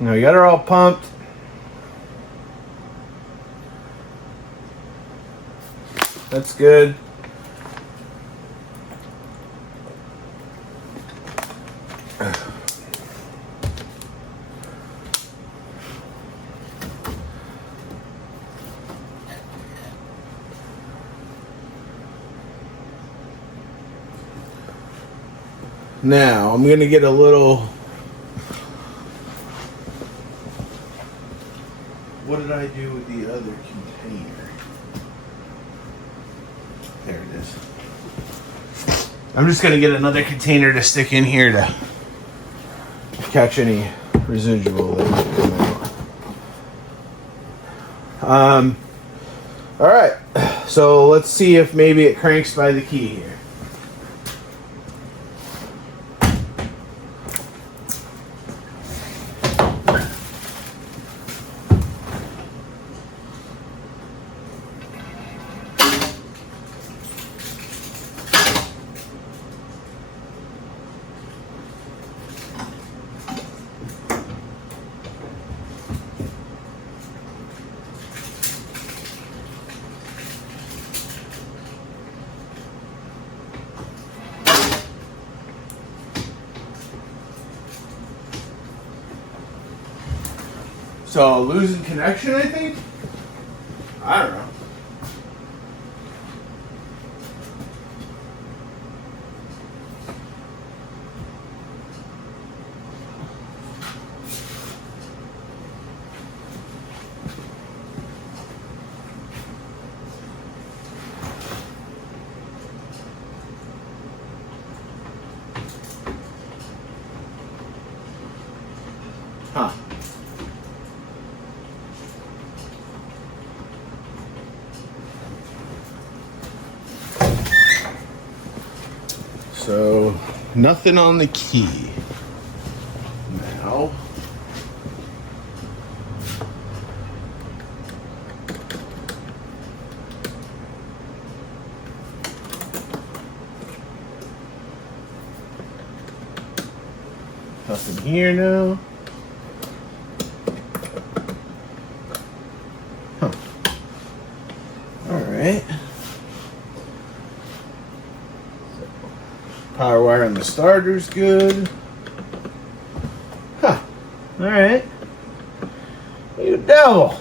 Now we got her all pumped. That's good. Now I'm gonna get a little. What did I do with the other container? There it is. I'm just gonna get another container to stick in here to catch any residual that might come out. All right. So let's see if maybe it cranks by the key here. So losing connection, I think? I don't know. Huh. So, nothing on the key. Now, nothing here now. Huh. All right. Power wire on the starter's good. Huh. Alright. You devil.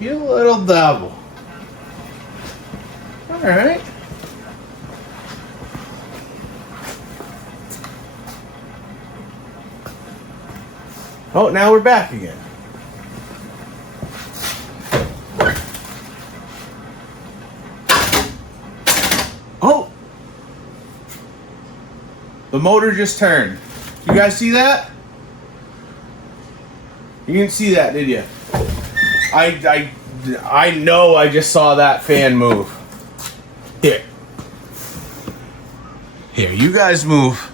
You little devil. Alright. Oh, now we're back again. Oh! The motor just turned. You guys see that? You didn't see that, did you? I know I just saw that fan move. Here. Here, you guys move.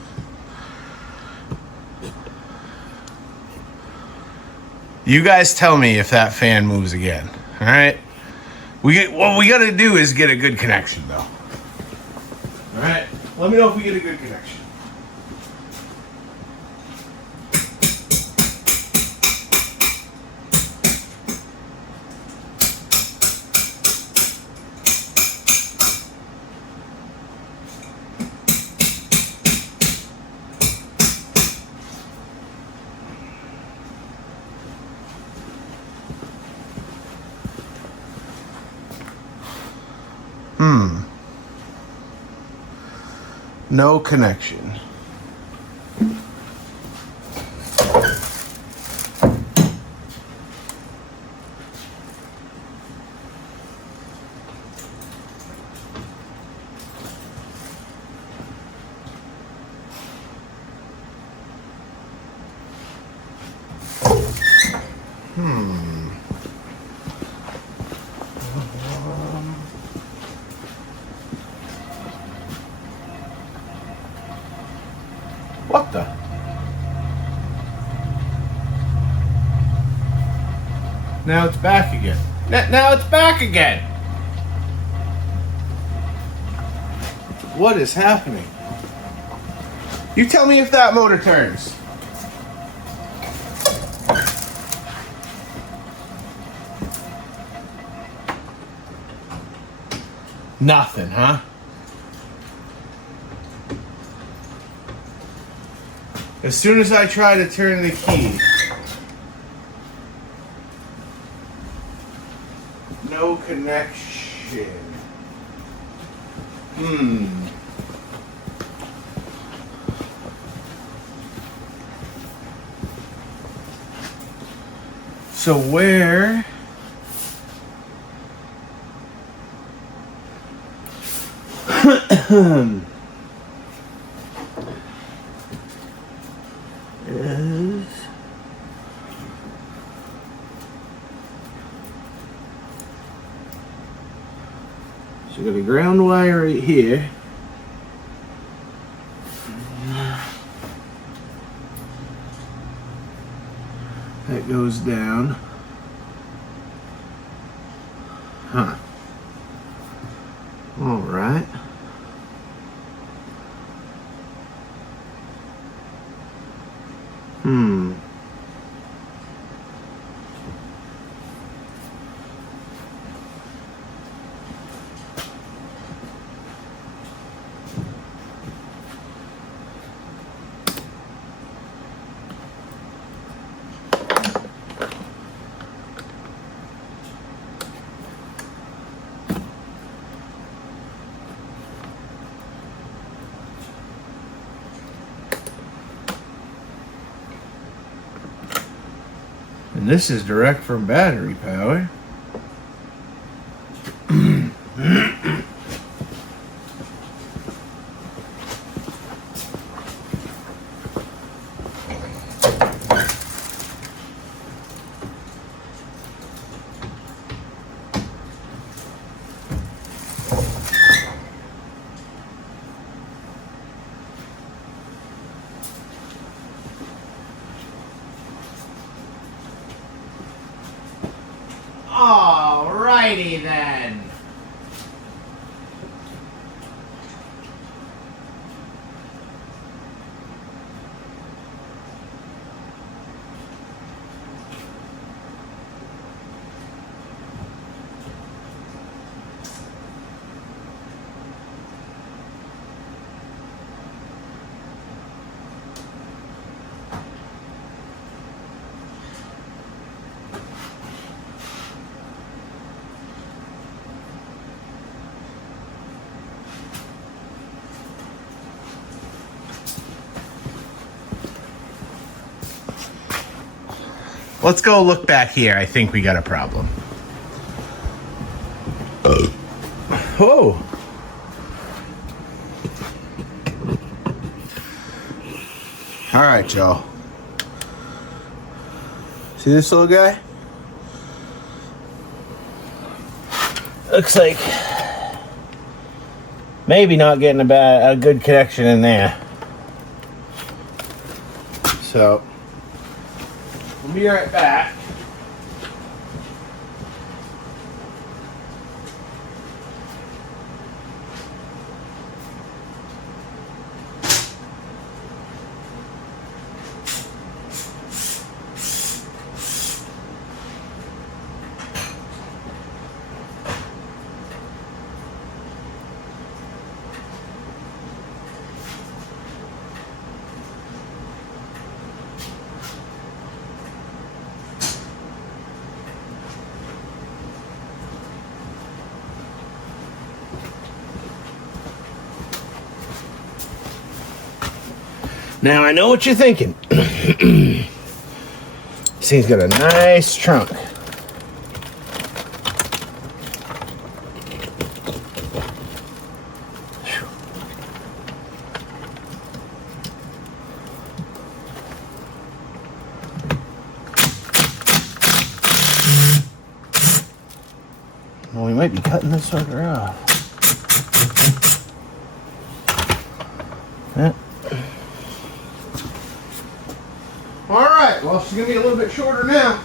You guys tell me if that fan moves again. All right? What we got to do is get a good connection, though. All right? Let me know if we get a good connection. No connection. What the? Now it's back again. Now it's back again. What is happening? You tell me if that motor turns. Nothing, huh? As soon as I try to turn the key, no connection. So where is so we got a ground wire right here. That goes down. Huh. All right. And this is direct from battery power. Alrighty then. Let's go look back here. I think we got a problem. Oh. All right, y'all. See this little guy? Looks like maybe not getting a good connection in there. So we'll be right back. Now I know what you're thinking. This thing's got a nice trunk. Well, we might be cutting this sucker off. Yeah. Alright, well, she's going to be a little bit shorter now.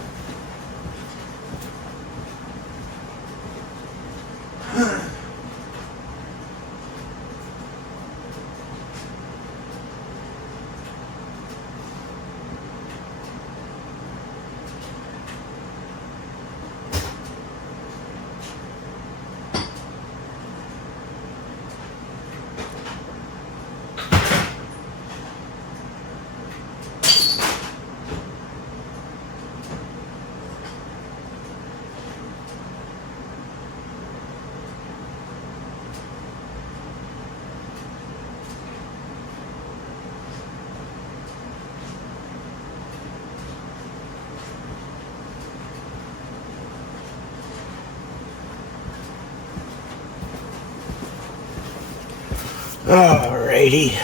Alrighty.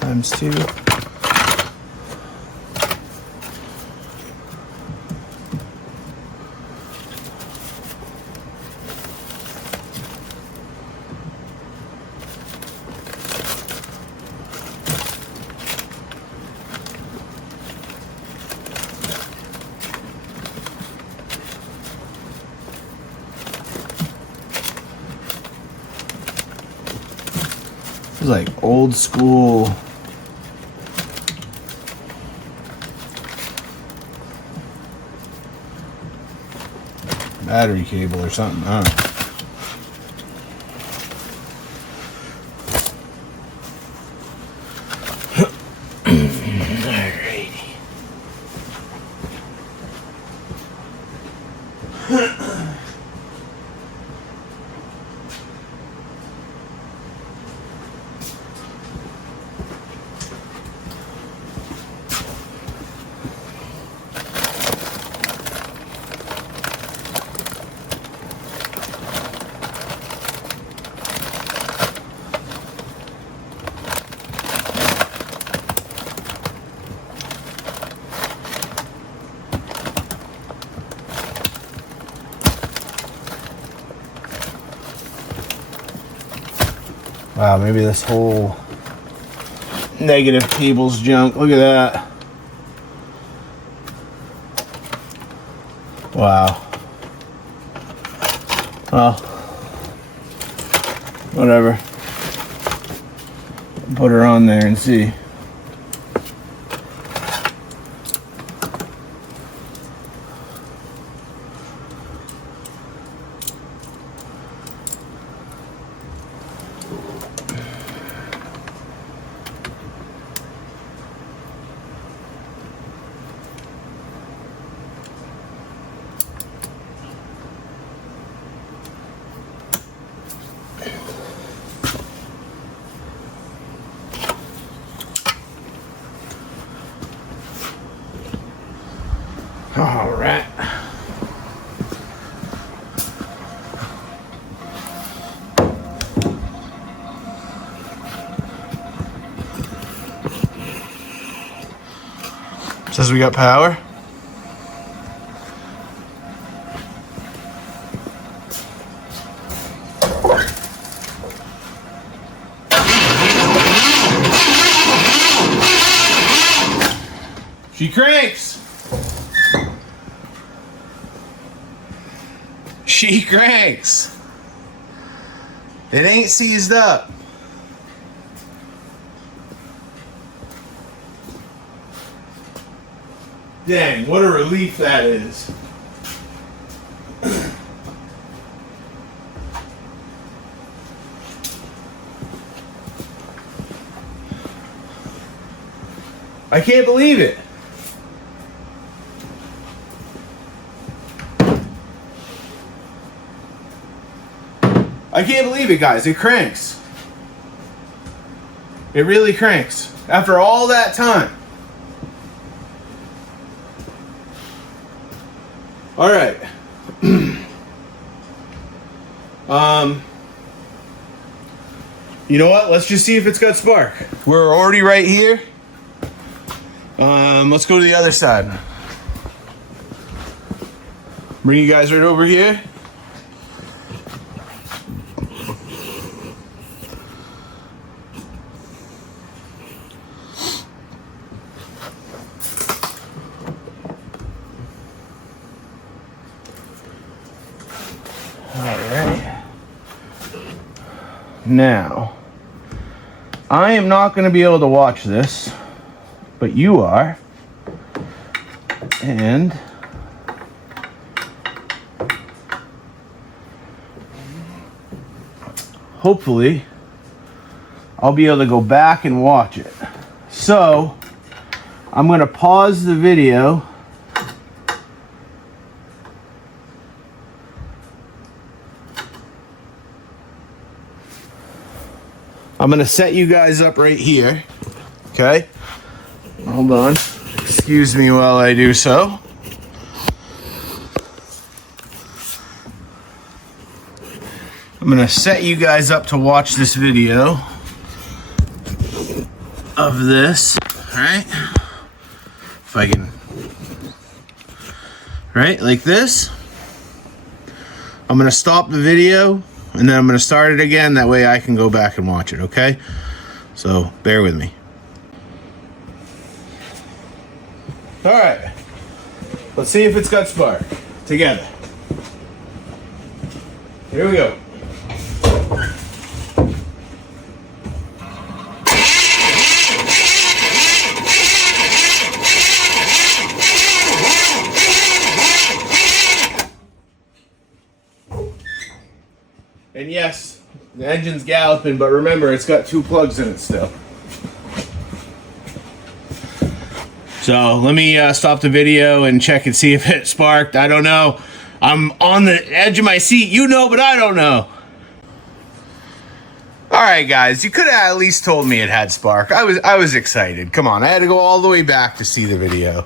Times 2. This is like old school battery cable or something. I don't know. Wow, maybe this whole negative cable's junk. Look at that. Wow. Well, whatever. Put her on there and see. All right. Says we got power. She cranks. She cranks. It ain't seized up. Dang, what a relief that is. I can't believe it. I can't believe it, guys. It cranks. It really cranks. After all that time. All right. You know what? Let's just see if it's got spark. We're already right here. Let's go to the other side. Bring you guys right over here. Alright. Now, I am not going to be able to watch this, but you are. And hopefully I'll be able to go back and watch it. So I'm going to pause the video. I'm going to set you guys up right here. Okay? Hold on. Excuse me while I do so. I'm gonna set you guys up to watch this video of this, right? If I can, right, like this. I'm gonna stop the video and then I'm gonna start it again. That way I can go back and watch it, okay? So bear with me. All right, let's see if it's got spark together. Here we go. And yes, the engine's galloping, but remember, it's got 2 plugs in it still. So let me stop the video and check and see if it sparked. I don't know. I'm on the edge of my seat. You know, but I don't know. All right, guys, you could have at least told me it had spark. I was excited. Come on, I had to go all the way back to see the video.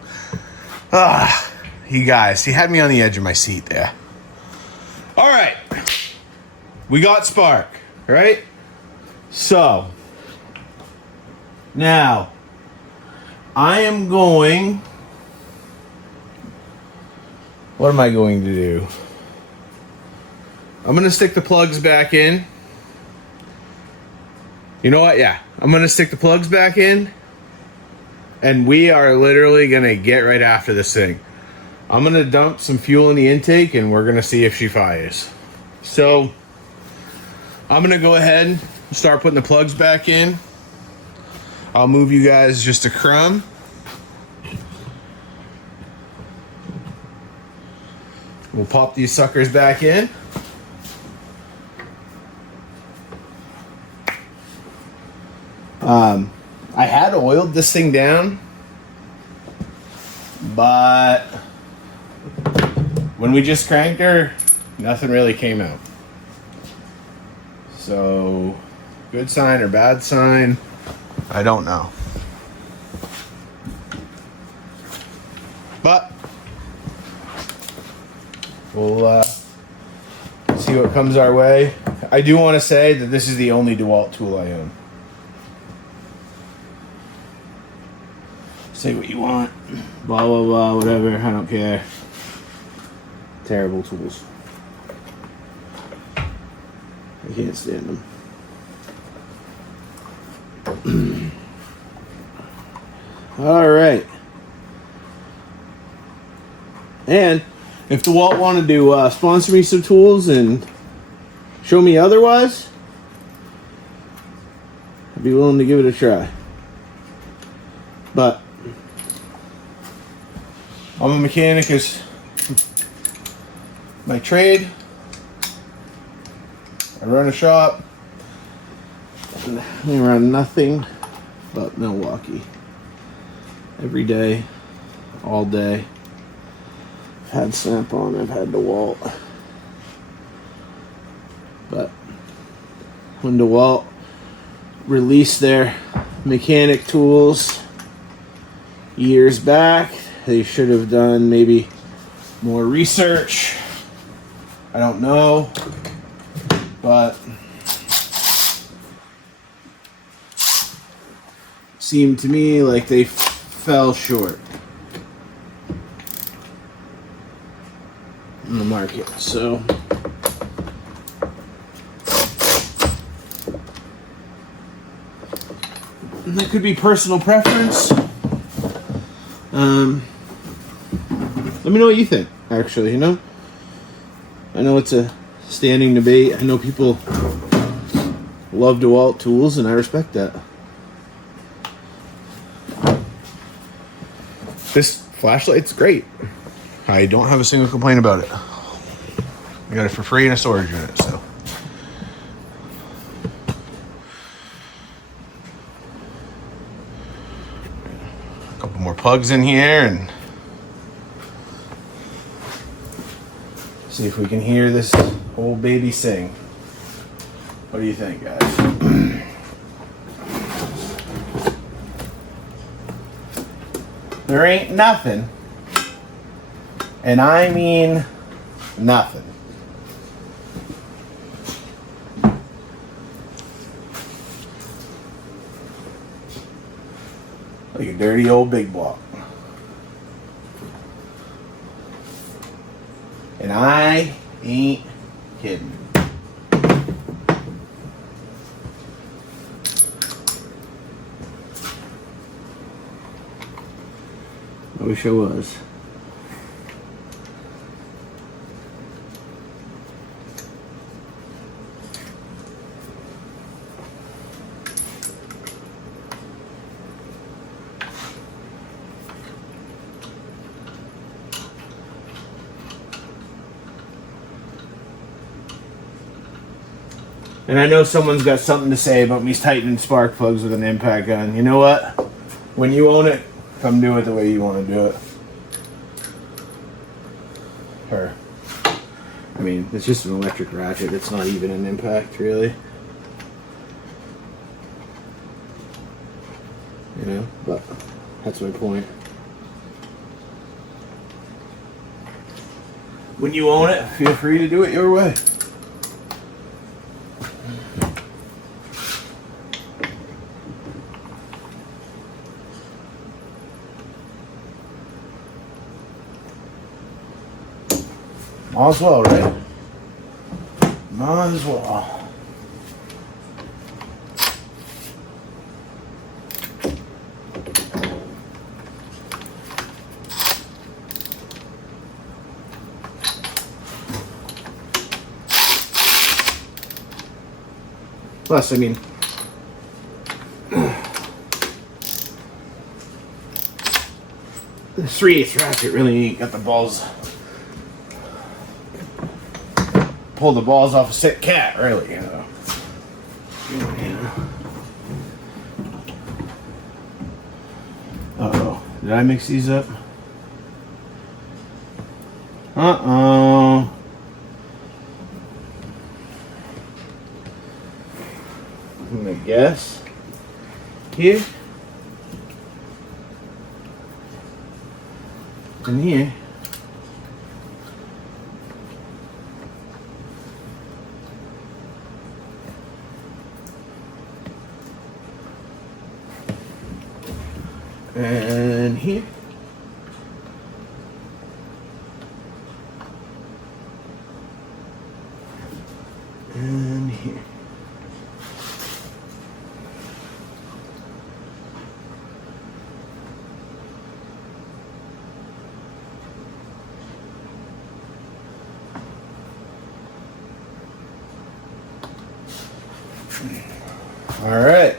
You guys, he had me on the edge of my seat there. All right. We got spark, right? So, now, I am going... What am I going to do? I'm going to stick the plugs back in. You know what? Yeah, I'm going to stick the plugs back in. And we are literally going to get right after this thing. I'm going to dump some fuel in the intake and we're going to see if she fires. So... I'm gonna go ahead and start putting the plugs back in. I'll move you guys just a crumb. We'll pop these suckers back in. I had oiled this thing down, but when we just cranked her, nothing really came out. So, good sign or bad sign, I don't know. But, we'll see what comes our way. I do want to say that this is the only DeWalt tool I own. Say what you want, blah, blah, blah, whatever, I don't care. Terrible tools. I can't stand them. All right. And if DeWalt wanted to sponsor me some tools and show me otherwise, I'd be willing to give it a try. But I'm a mechanic is my trade. I run a shop, and I run nothing but Milwaukee. Every day, all day. I've had Snap-on, I've had DeWalt. But when DeWalt released their mechanic tools years back, they should have done maybe more research. I don't know. But seemed to me like they fell short in the market. So that could be personal preference. Let me know what you think, actually, you know? I know it's a standing debate. I know people love DeWalt tools, and I respect that. This flashlight's great. I don't have a single complaint about it. I got it for free in a storage unit, so. A couple more plugs in here and see if we can hear this old baby sing. What do you think, guys? There ain't nothing, and I mean nothing, Like a dirty old big block. And I ain't kidding. I wish I was. And I know someone's got something to say about me tightening spark plugs with an impact gun. You know what? When you own it, come do it the way you want to do it. Or, I mean, it's just an electric ratchet. It's not even an impact, really. You know, but that's my point. When you own it, feel free to do it your way. Might as well, right? Might as well. Plus, I mean, the 3/8 ratchet really ain't got the balls. Pull the balls off a sick cat, really. You know. Uh-oh. Did I mix these up? Uh-oh. I'm gonna guess. Here. And here. And here. And here. All right.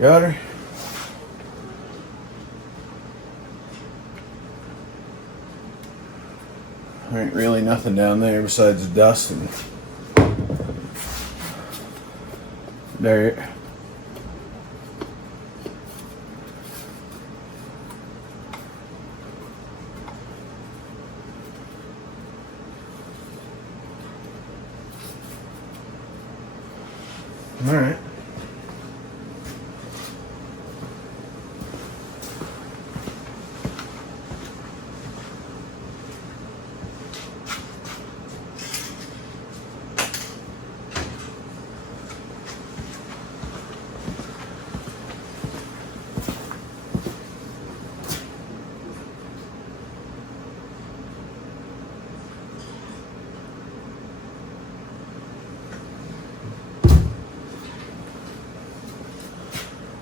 Got her. There ain't really nothing down there besides dust and dirt. All right.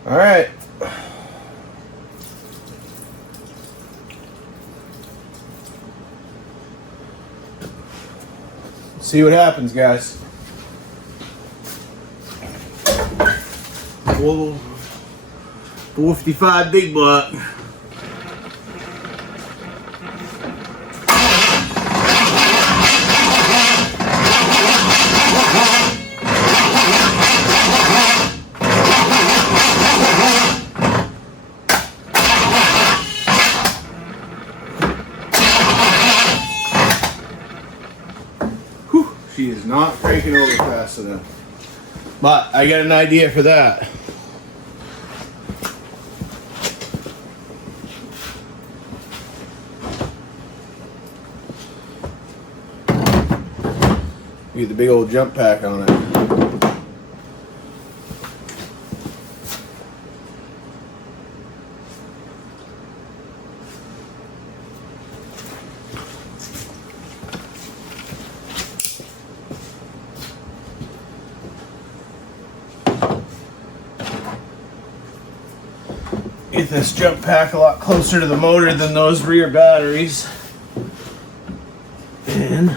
All right. See what happens, guys. Whoa. 455 big block. She is not cranking over fast enough. But I got an idea for that. Get the big old jump pack on it. get this jump pack a lot closer to the motor than those rear batteries. And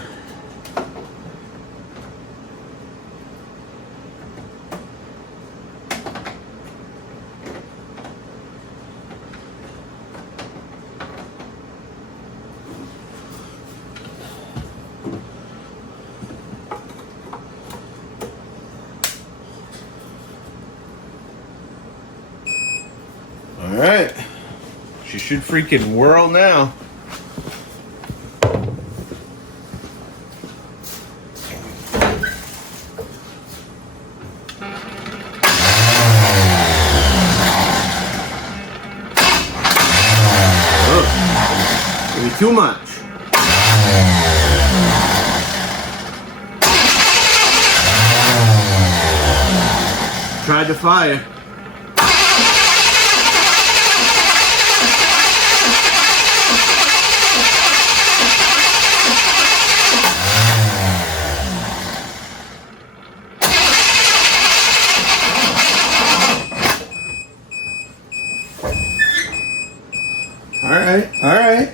all right, she should freaking whirl now. Maybe too much. Tried to fire. All right.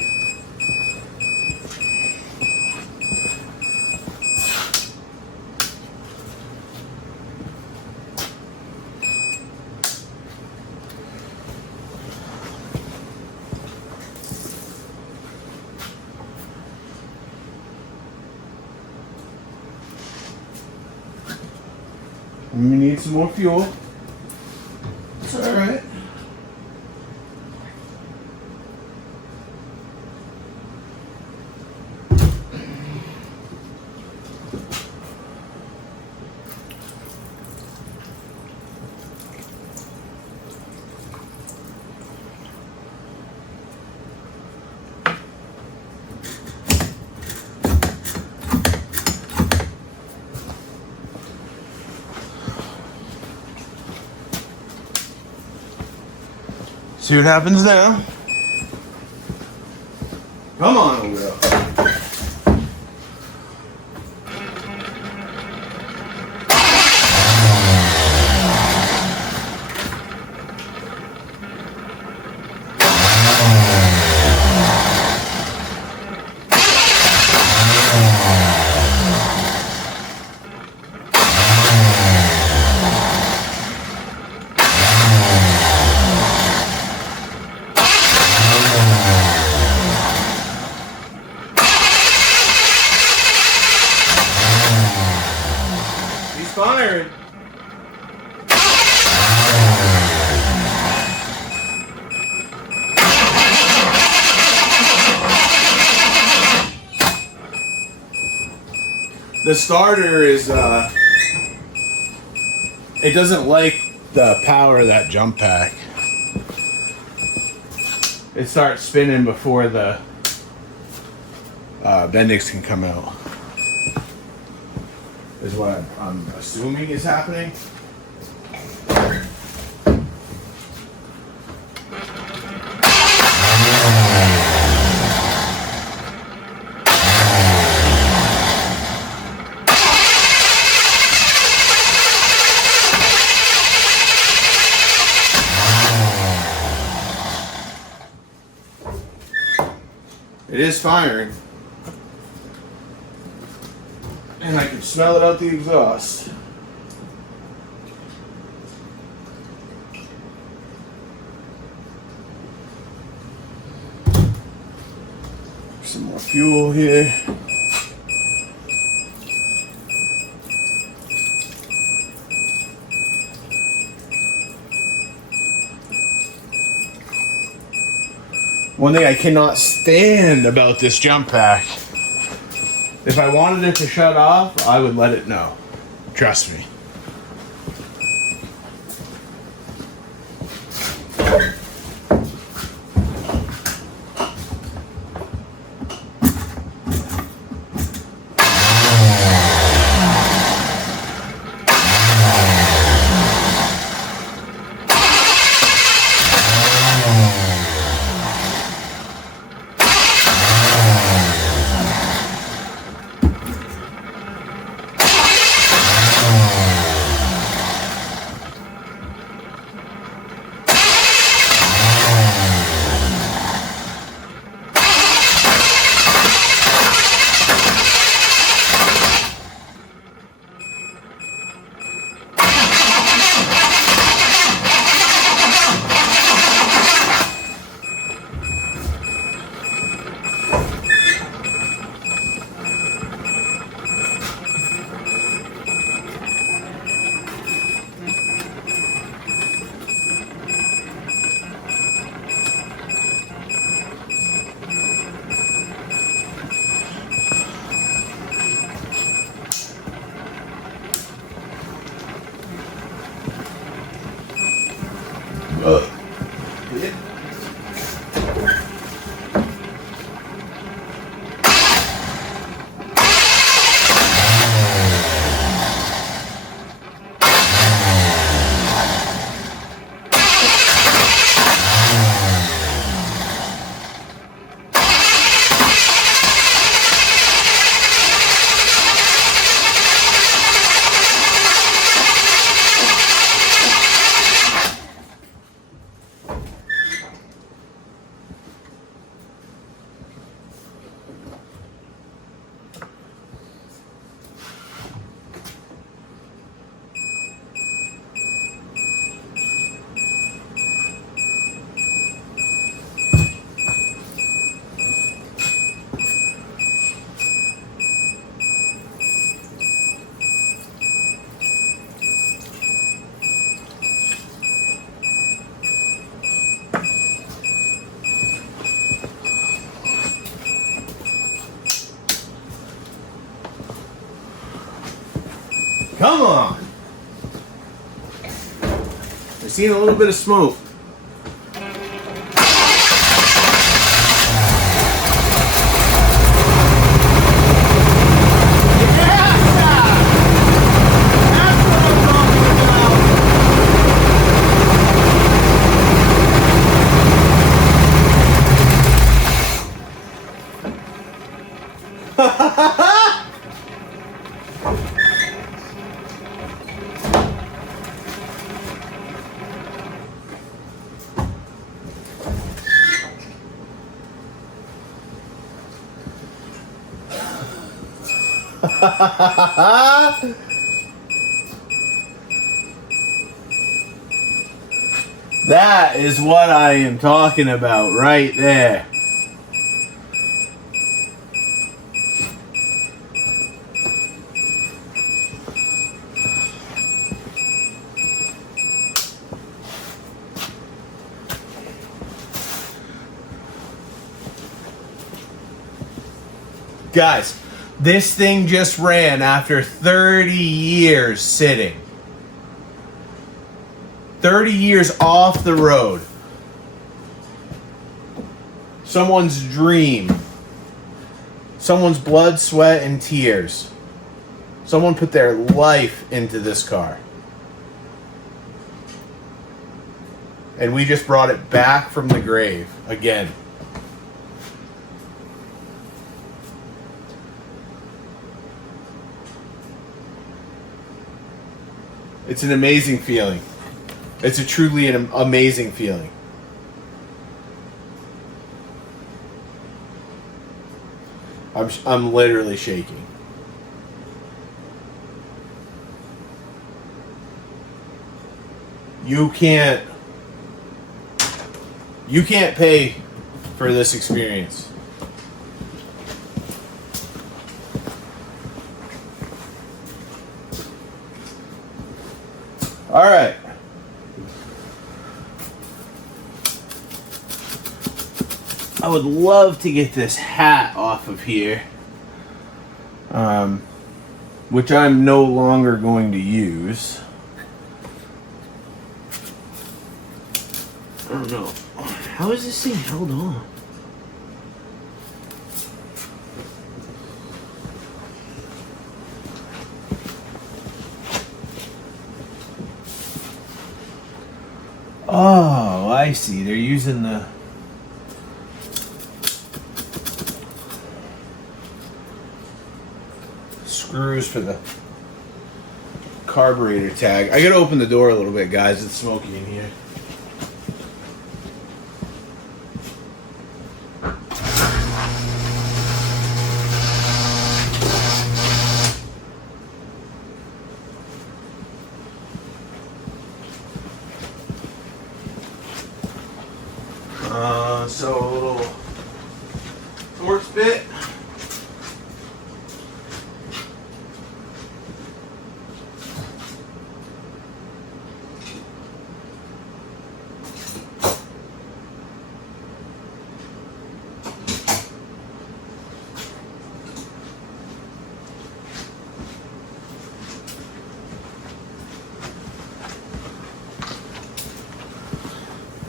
We need some more fuel. It's all right. See what happens now. Come on, Will. Firing. The starter is it doesn't like the power of that jump pack. It starts spinning before the Bendix can come out. Is what I'm assuming is happening. It is firing. And I can smell it out the exhaust. Some more fuel here. One thing I cannot stand about this jump pack, if I wanted it to shut off, I would let it know. Trust me. Come on! I've seen a little bit of smoke. That is what I am talking about right there. Guys, this thing just ran after 30 years sitting. 30 years off the road. Someone's dream. Someone's blood, sweat, and tears. Someone put their life into this car. And we just brought it back from the grave again. It's an amazing feeling. It's a truly an amazing feeling. I'm literally shaking. You can't pay for this experience. All right. I would love to get this hat off of here, which I'm no longer going to use. I don't know. How is this thing held on? Oh, I see. They're using the screws for the carburetor tag. I gotta open the door a little bit, guys. It's smoky in here. So a little Torx bit.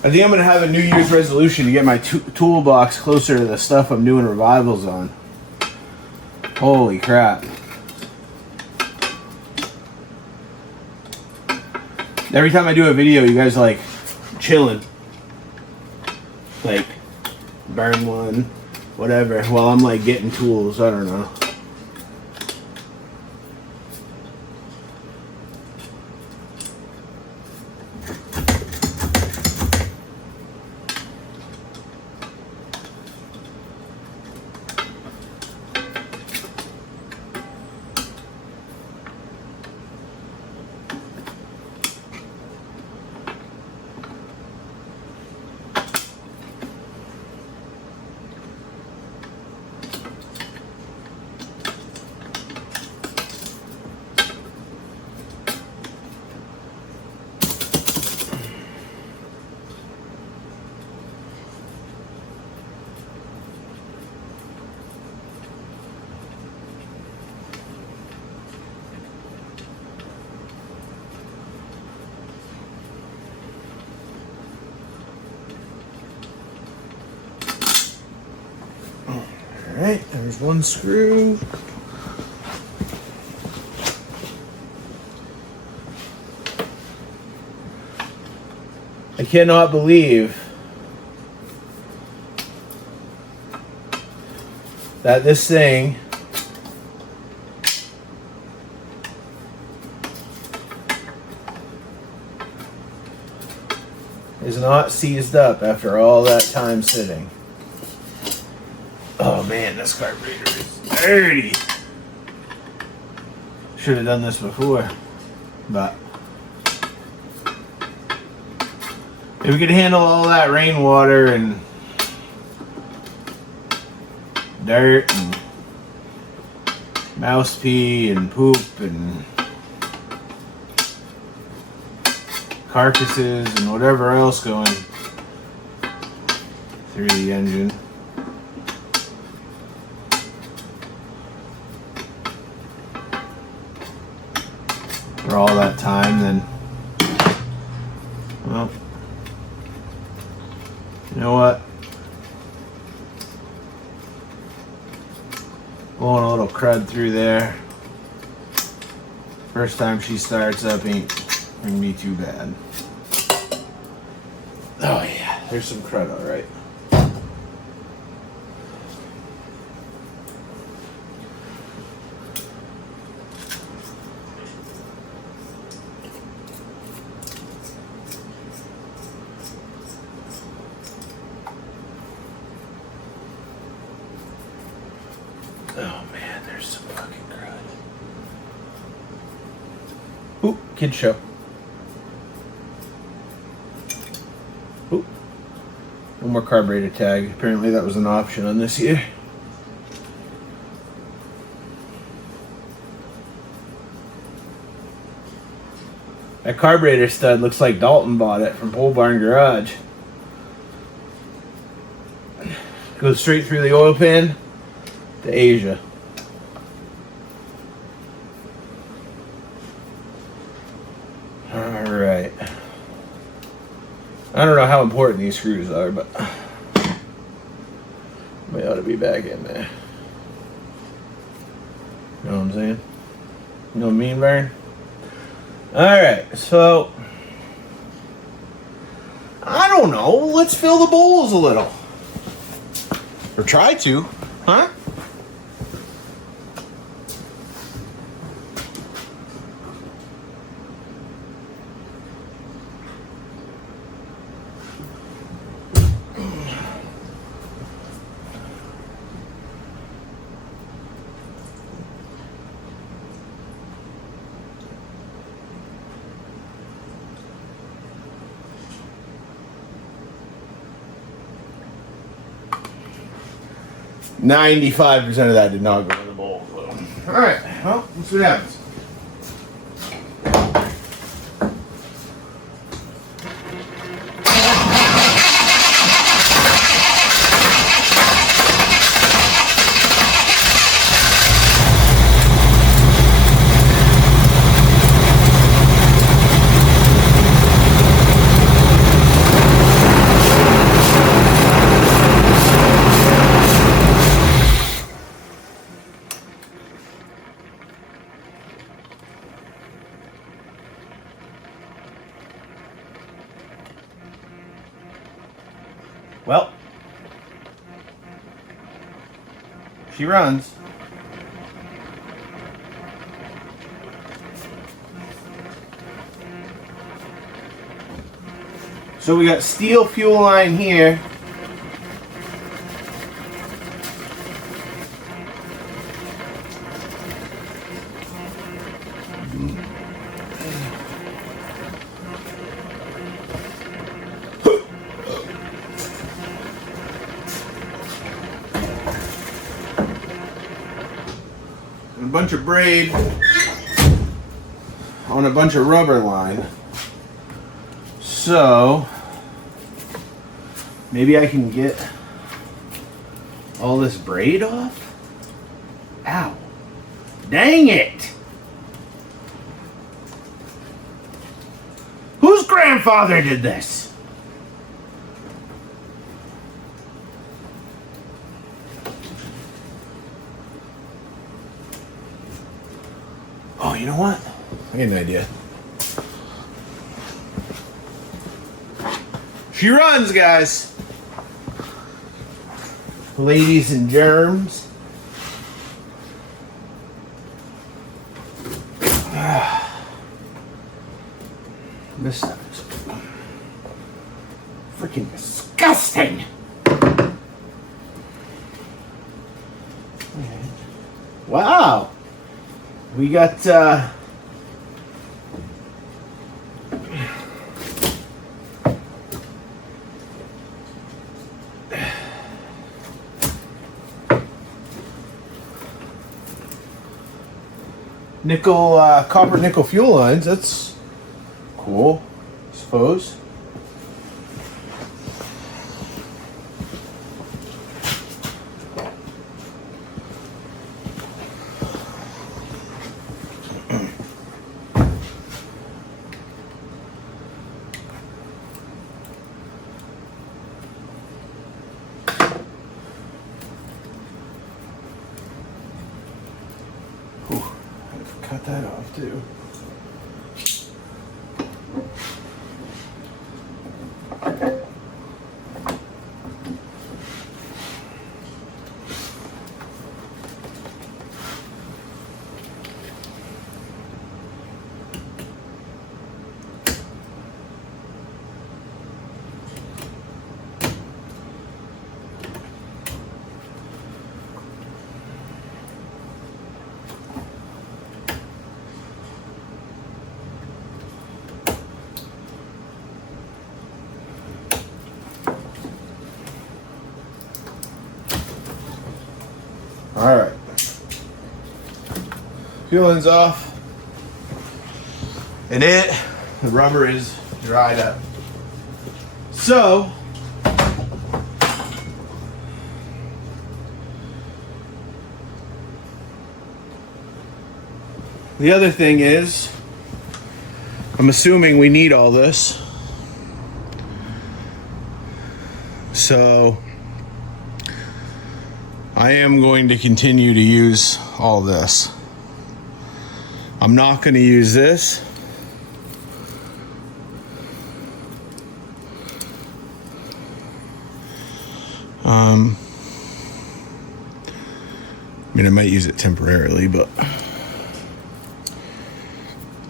I think I'm going to have a New Year's resolution to get my toolbox closer to the stuff I'm doing revivals on. Holy crap. Every time I do a video, you guys like chilling. Like, burn one, whatever, while I'm like getting tools. I don't know. Alright, there's one screw. I cannot believe that this thing is not seized up after all that time sitting. Oh man, this carburetor is dirty. Should have done this before, but if we could handle all that rainwater and dirt and mouse pee and poop and carcasses and whatever else going through the engine. For all that time, then, well, you know what? Blowing a little crud through there. First time she starts up ain't gonna be too bad. Oh yeah, there's some crud, all right. Oh man, there's some fucking crud. Ooh, kid show. Ooh. One more carburetor tag. Apparently that was an option on this here. That carburetor stud looks like Dalton bought it from Pole Barn Garage. Goes straight through the oil pan to Asia. Alright. I don't know how important these screws are, but they ought to be back in there. You know what I'm saying? You know what I mean, Vern? Alright, so I don't know. Let's fill the bowls a little. Or try to. Huh? $95% of that did not go in the bowl. So. Alright, well, let's see what happens. She runs. So we got steel fuel line here. And a bunch of braid on a bunch of rubber line. So maybe I can get all this braid off? Ow. Dang it! Whose grandfather did this? Oh, you know what? I got an idea. She runs, guys. Ladies and germs. This stuff is freaking disgusting. Wow. We got nickel, copper nickel fuel lines. That's cool, I suppose. Cut that off too. All right, fueling's off, and the rubber is dried up. So the other thing is, I'm assuming we need all this. So I am going to continue to use all this. I'm not going to use this. I mean, I might use it temporarily, but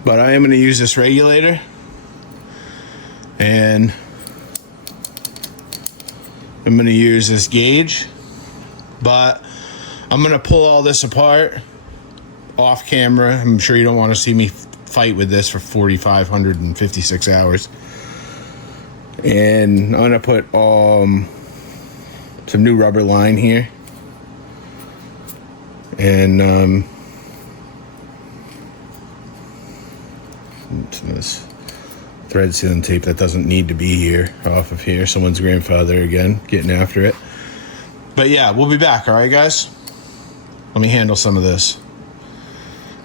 I am going to use this regulator, and I'm going to use this gauge. But I'm going to pull all this apart off camera. I'm sure you don't want to see me fight with this for 4,556 hours. And I'm going to put some new rubber line here. And some of this thread sealing tape that doesn't need to be here off of here. Someone's grandfather again getting after it. But yeah, we'll be back, all right, guys? Let me handle some of this.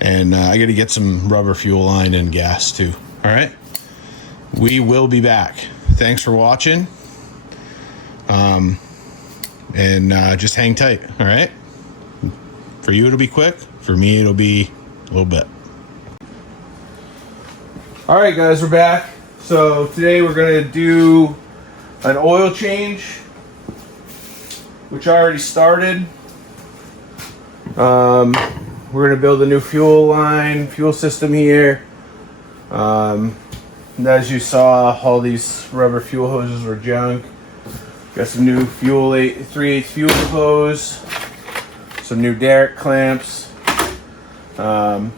And I got to get some rubber fuel line and gas, too, all right? We will be back. Thanks for watching. And just hang tight, all right? For you, it'll be quick. For me, it'll be a little bit. All right, guys, we're back. So today we're going to do an oil change, which I already started. We're gonna build a new fuel system here. As you saw, all these rubber fuel hoses were junk. Got some new 3/8 fuel hose, some new derrick clamps. Got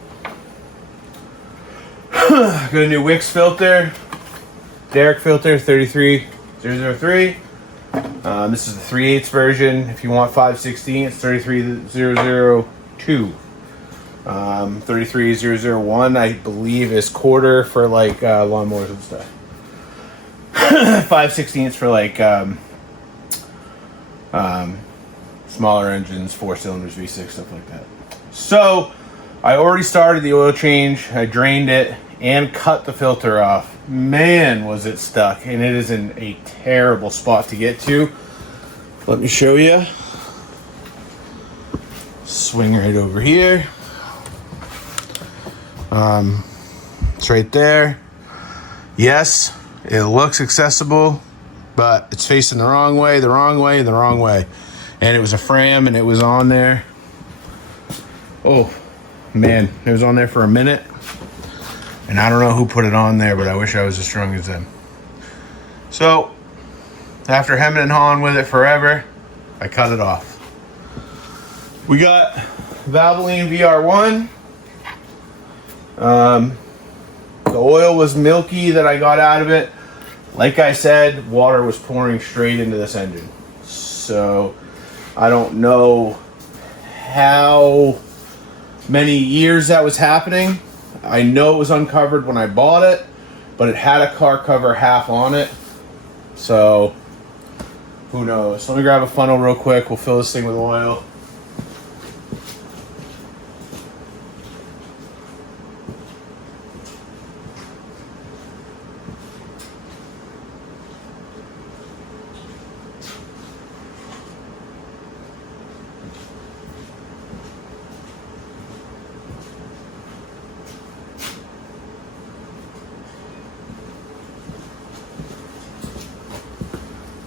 a new Wix filter, derrick filter 33003. This is the 3/8 version. If you want 5/16, it's 33002. 33001, I believe, is quarter for like lawnmowers and stuff. 5/16 for like smaller engines, 4 cylinders, V6, stuff like that. So I already started the oil change. I drained it and cut the filter off. Man, was it stuck, and it is in a terrible spot to get to. Let me show you. Swing right over here. It's right there. Yes, it looks accessible, but it's facing the wrong way, the wrong way, the wrong way. And it was a Fram, and it was on there. Oh, man, it was on there for a minute. And I don't know who put it on there, but I wish I was as strong as them. So, after hemming and hawing with it forever, I cut it off. We got Valvoline VR1. The oil was milky that I got out of it. Like I said, water was pouring straight into this engine. So, I don't know how many years that was happening. I know it was uncovered when I bought it, but it had a car cover half on it. So, who knows? Let me grab a funnel real quick. We'll fill this thing with oil.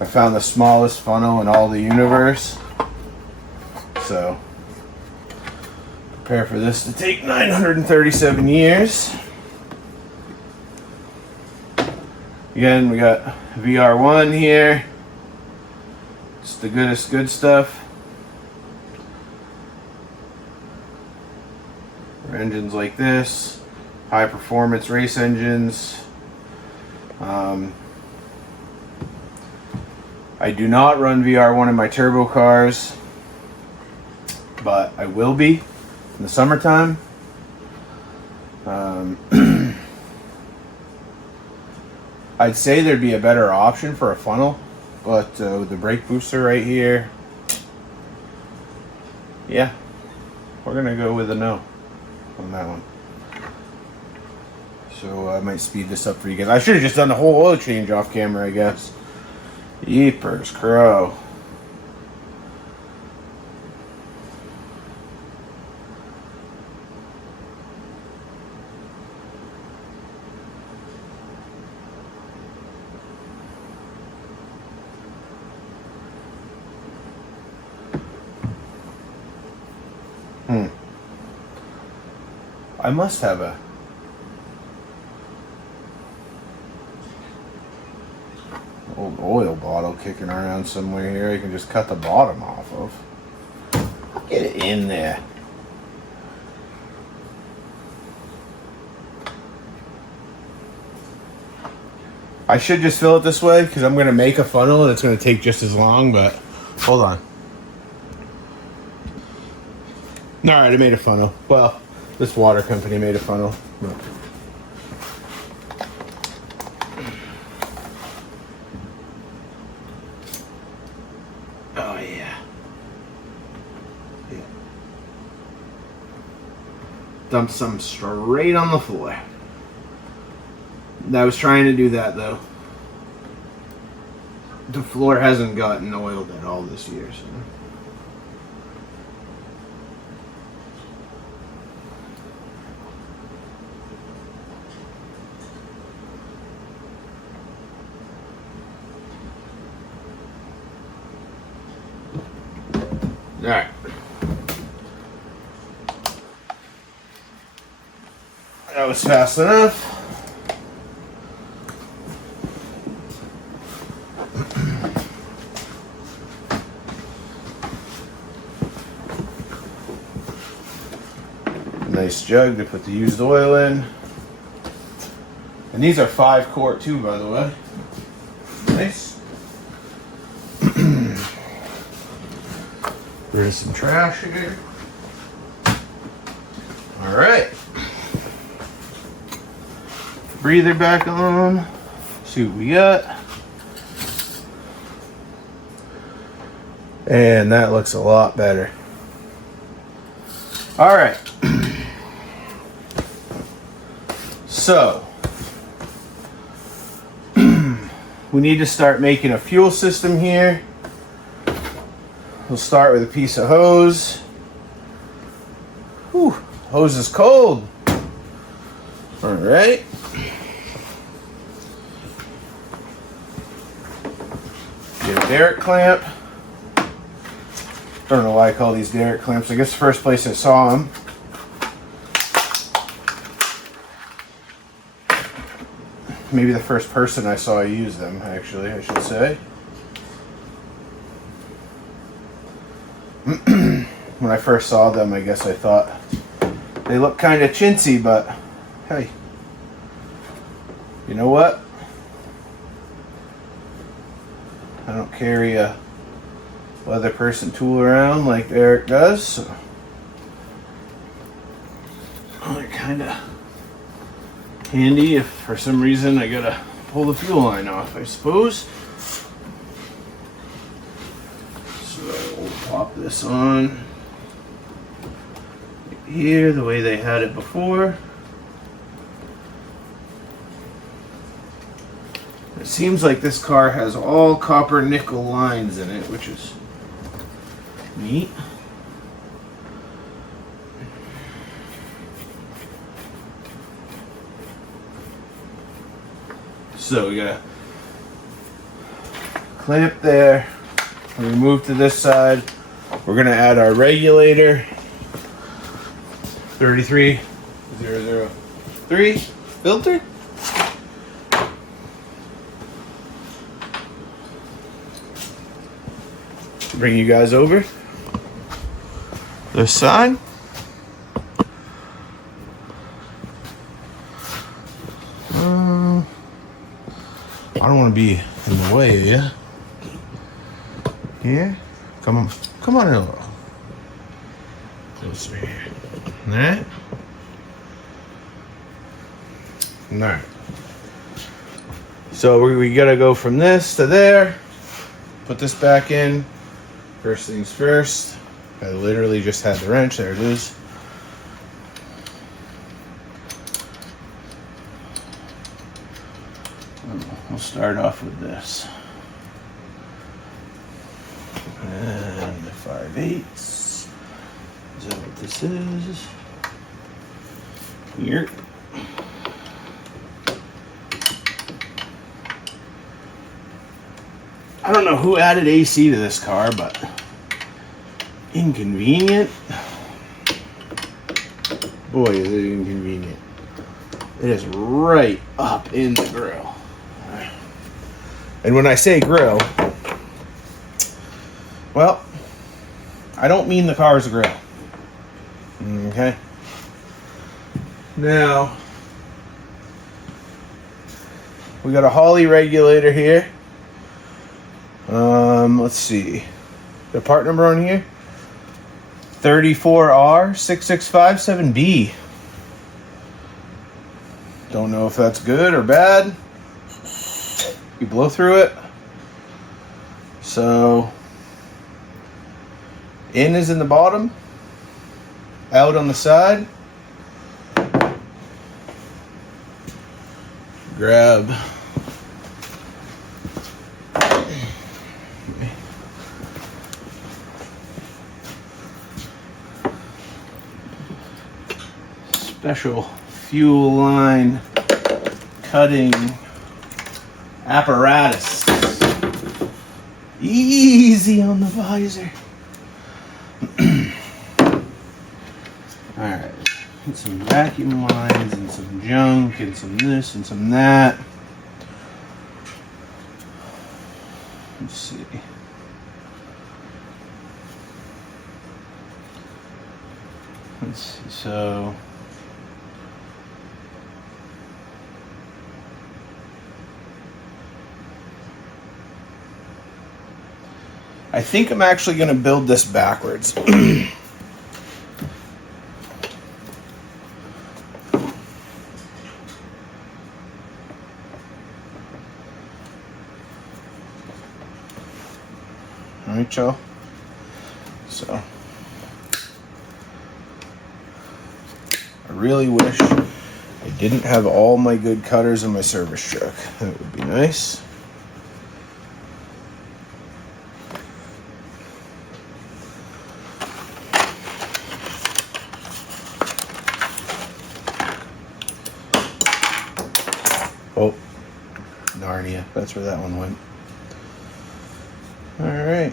I found the smallest funnel in all the universe. So, prepare for this to take 937 years. Again, we got VR1 here. It's the goodest good stuff. For engines like this, high performance race engines. I do not run VR1 in my turbo cars, but I will be in the summertime. I'd say there'd be a better option for a funnel, but with the brake booster right here, yeah, we're gonna go with a no on that one. So I might speed this up for you guys. I should have just done the whole oil change off camera, I guess. Yeepers crow. I must have a old oil bottle kicking around somewhere here. You can just cut the bottom off of. Get it in there. I should just fill it this way because I'm going to make a funnel and it's going to take just as long, but hold on. Alright, I made a funnel. Well, this water company made a funnel. Oh, yeah. Dump some straight on the floor. I was trying to do that, though. The floor hasn't gotten oiled at all this year, so... Alright. That was fast enough. Nice jug to put the used oil in. And these are 5-quart too, by the way. Nice. There's some trash here. All right. Breather back on. See what we got. And that looks a lot better. All right. So, we need to start making a fuel system here. We'll start with a piece of hose. Whew, hose is cold. All right. Get a derrick clamp. Don't know why I call these derrick clamps. I guess the first place I saw them. Maybe the first person I saw use them, actually, I should say. When I first saw them, I guess I thought they look kind of chintzy, but hey, you know what? I don't carry a leather person tool around like Eric does, so they're kind of handy if for some reason I gotta pull the fuel line off, I suppose. So we'll pop this on here the way they had it before. It seems like this car has all copper nickel lines in it, which is neat. So we got a clamp there. We move to this side. We're gonna add our regulator. 33003 filter. Bring you guys over this side. I don't want to be in the way of you. Here? Come on in a little. Closer here. That. Alright. So we gotta go from this to there. Put this back in. First things first. I literally just had the wrench. There it is. We'll start off with this. And the 5/8. Is that what this is? Here. I don't know who added AC to this car, but inconvenient. Boy, is it inconvenient. It is right up in the grill. And when I say grill, well, I don't mean the car's grill. Okay? Now, we got a Holley regulator here. Let's see. The part number on here? 34R6657B. Don't know if that's good or bad. You blow through it. So, in is in the bottom, out on the side. Grab special fuel line cutting apparatus. Easy on the visor. Alright, Get some vacuum lines and some junk and some this and some that. Let's see. Let's see, so I think I'm actually going to build this backwards. Alright, y'all. So, I really wish I didn't have all my good cutters in my service truck. That would be nice. Oh, Narnia. That's where that one went. All right.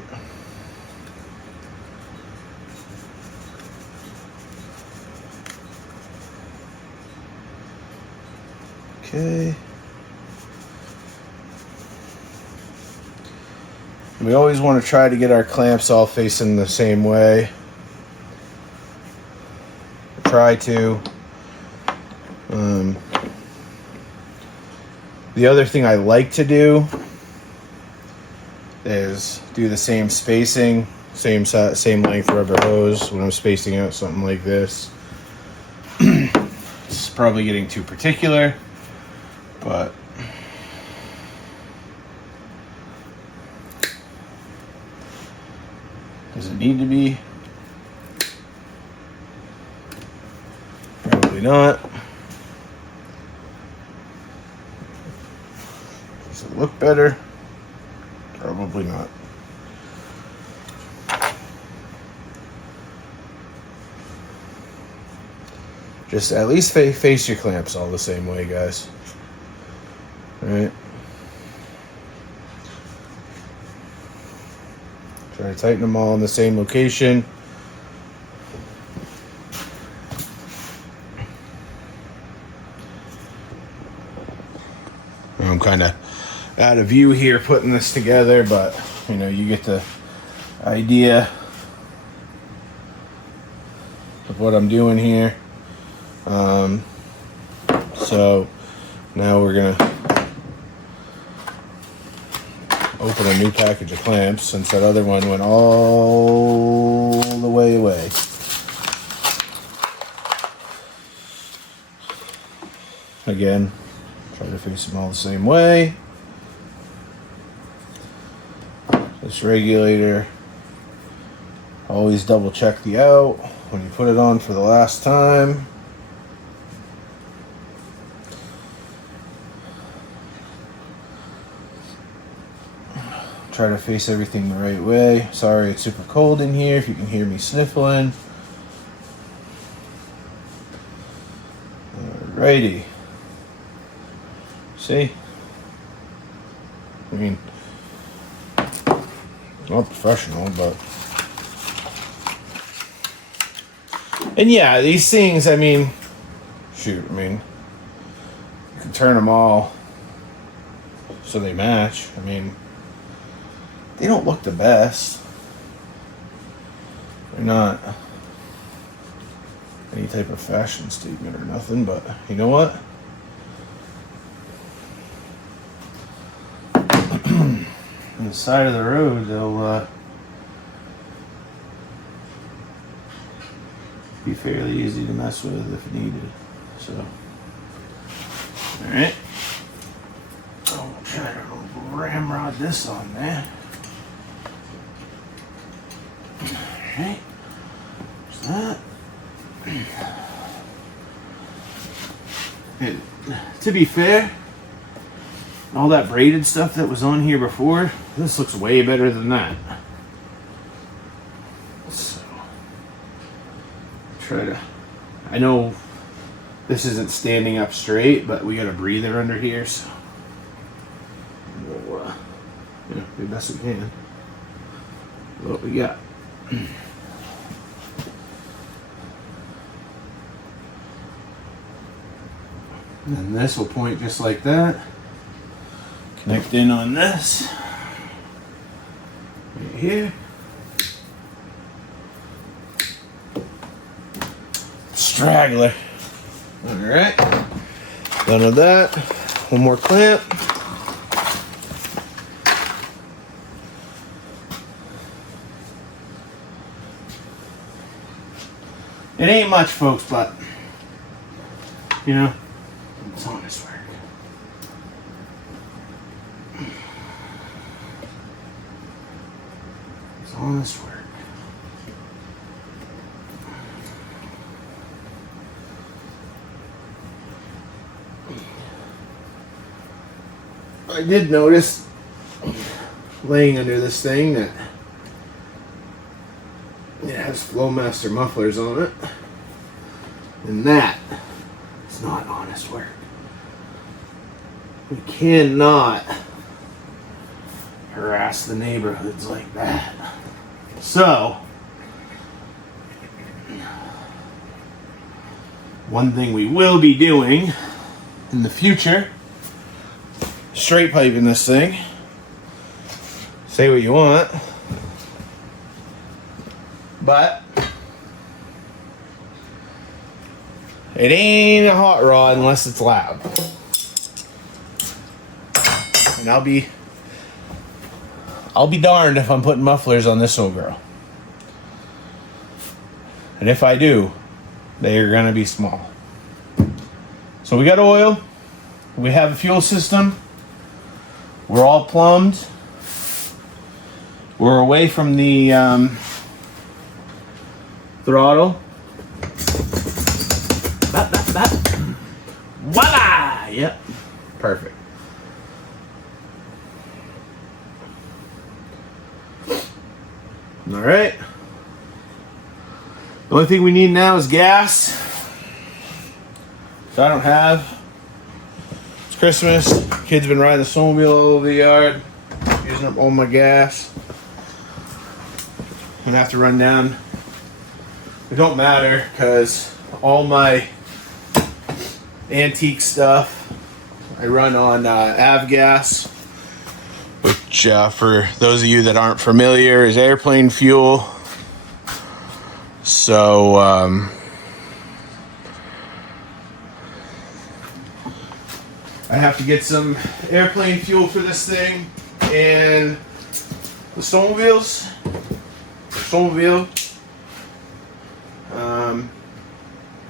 Okay. We always want to try to get our clamps all facing the same way. Try to. The other thing I like to do is do the same spacing, same length rubber hose when I'm spacing out something like this. It's probably getting too particular, but does it need to be? Probably not. Does it look better? Probably not. Just at least face your clamps all the same way, guys. All right. Try to tighten them all in the same location. I'm kind of out of view here putting this together, but you know, you get the idea of what I'm doing here. So now we're gonna open a new package of clamps since that other one went all the way away. Again, try to face them all the same way. This regulator, always double check the out when you put it on for the last time. Try to face everything the right way. Sorry, it's super cold in here if you can hear me sniffling. Alrighty. See? I mean, not professional, but... And yeah, these things, I mean... Shoot, I mean... You can turn them all so they match. I mean... They don't look the best. They're not any type of fashion statement or nothing, but you know what? On the side of the road, they'll be fairly easy to mess with if needed. So, all right. I'll try to ramrod this on there. Alright, there's that. And to be fair, all that braided stuff that was on here before, this looks way better than that. So, try to, I know this isn't standing up straight, but we got a breather under here, so we'll, do the best we can. What we got. And then this will point just like that. Connect in on this. Right here. Straggler. Alright. Done with that. One more clamp. It ain't much, folks, but you know, it's honest work. It's honest work. I did notice laying under this thing that it has Flowmaster mufflers on it, and that is not honest work. We cannot harass the neighborhoods like that. So, one thing we will be doing in the future, straight piping this thing. Say what you want, but it ain't a hot rod unless it's loud. And I'll be darned if I'm putting mufflers on this old girl. And if I do, they are gonna be small. So we got oil, we have a fuel system, we're all plumbed, we're away from the throttle. Voila! Yep, perfect. All right. The only thing we need now is gas. So I don't have. It's Christmas. Kids been riding the snowmobile all over the yard, using up all my gas. I'm gonna have to run down. It don't matter because all my antique stuff I run on avgas, which for those of you that aren't familiar is airplane fuel. So I have to get some airplane fuel for this thing and the snowmobile.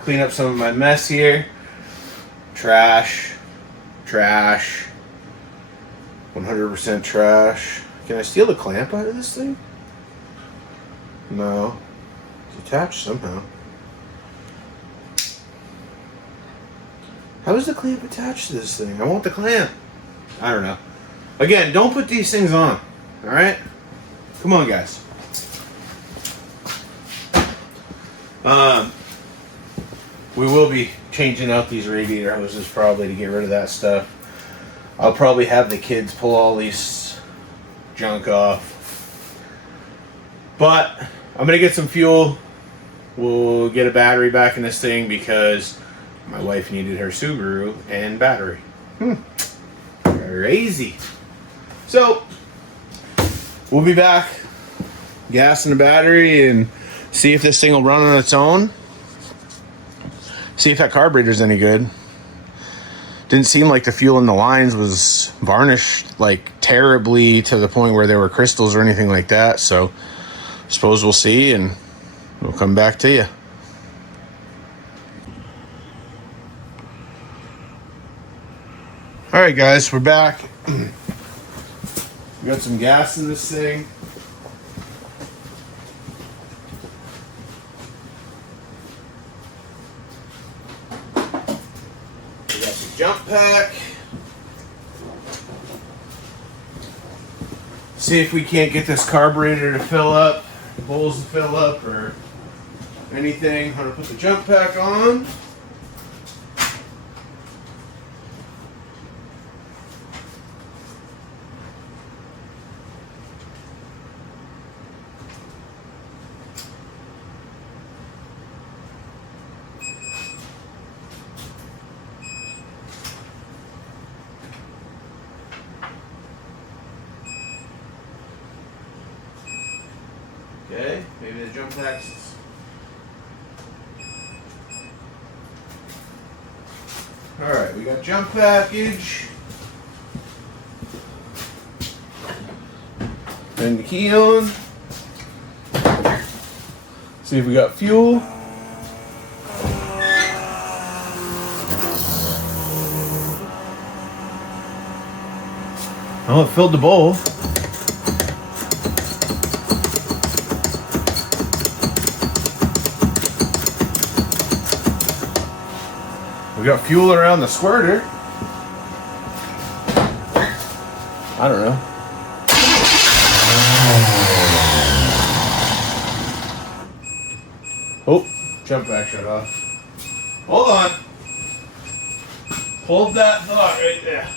Clean up some of my mess here. Trash. 100% trash. Can I steal the clamp out of this thing? No. It's attached somehow. How is the clamp attached to this thing? I want the clamp. I don't know. Again, don't put these things on. Alright? Come on, guys. We will be changing out these radiator hoses probably to get rid of that stuff. I'll probably have the kids pull all these junk off. But I'm gonna get some fuel. We'll get a battery back in this thing because my wife needed her Subaru and battery. Crazy. So we'll be back, gas in the battery, and see if this thing will run on its own. See if that carburetor's any good. Didn't seem like the fuel in the lines was varnished like terribly to the point where there were crystals or anything like that. So I suppose we'll see and we'll come back to you. All right, guys, we're back. We got some gas in this thing. We got the jump pack. See if we can't get this carburetor to fill up, the bowls to fill up, or anything. I'm gonna put the jump pack on. the jump packs. Alright, we got jump package. Turn the key on. See if we got fuel. Oh, it filled the bowl. We got fuel around the squirter. I don't know. Oh, jump back shut off. Hold on. Hold that thought right there.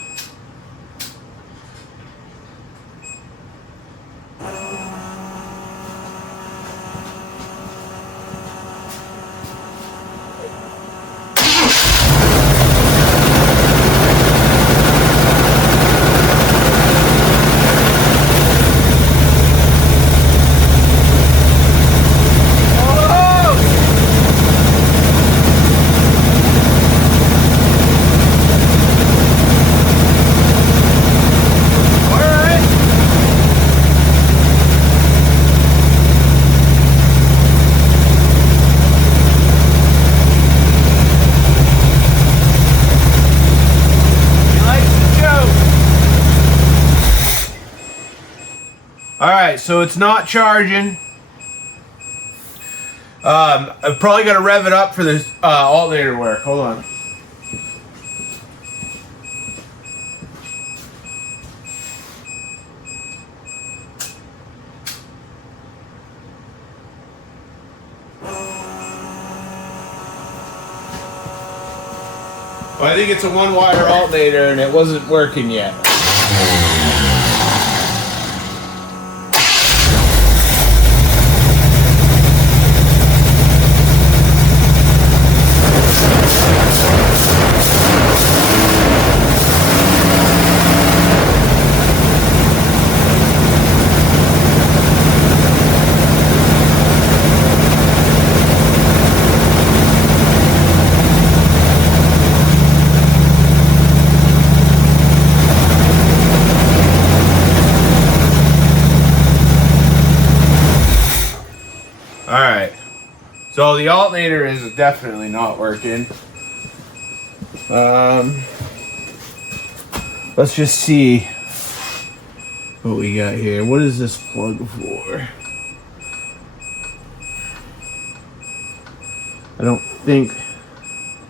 Alright, so it's not charging. I've probably got to rev it up for this alternator work. Hold on. Well, I think it's a one-wire alternator and it wasn't working yet. Alright, so the alternator is definitely not working. Let's just see what we got here. What is this plug for? I don't think...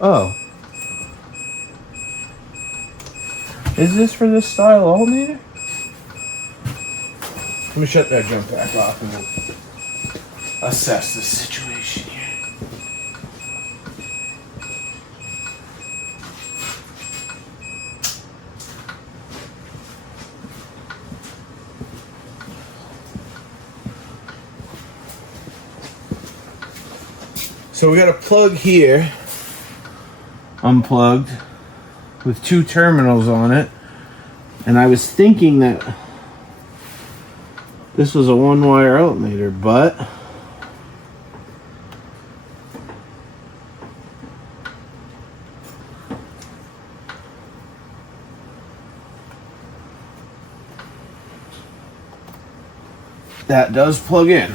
Oh. Is this for this style alternator? Let me shut that jump pack off and we'll assess the situation here. So we got a plug here, unplugged, with two terminals on it, and I was thinking that this was a one-wire alternator, but that does plug in.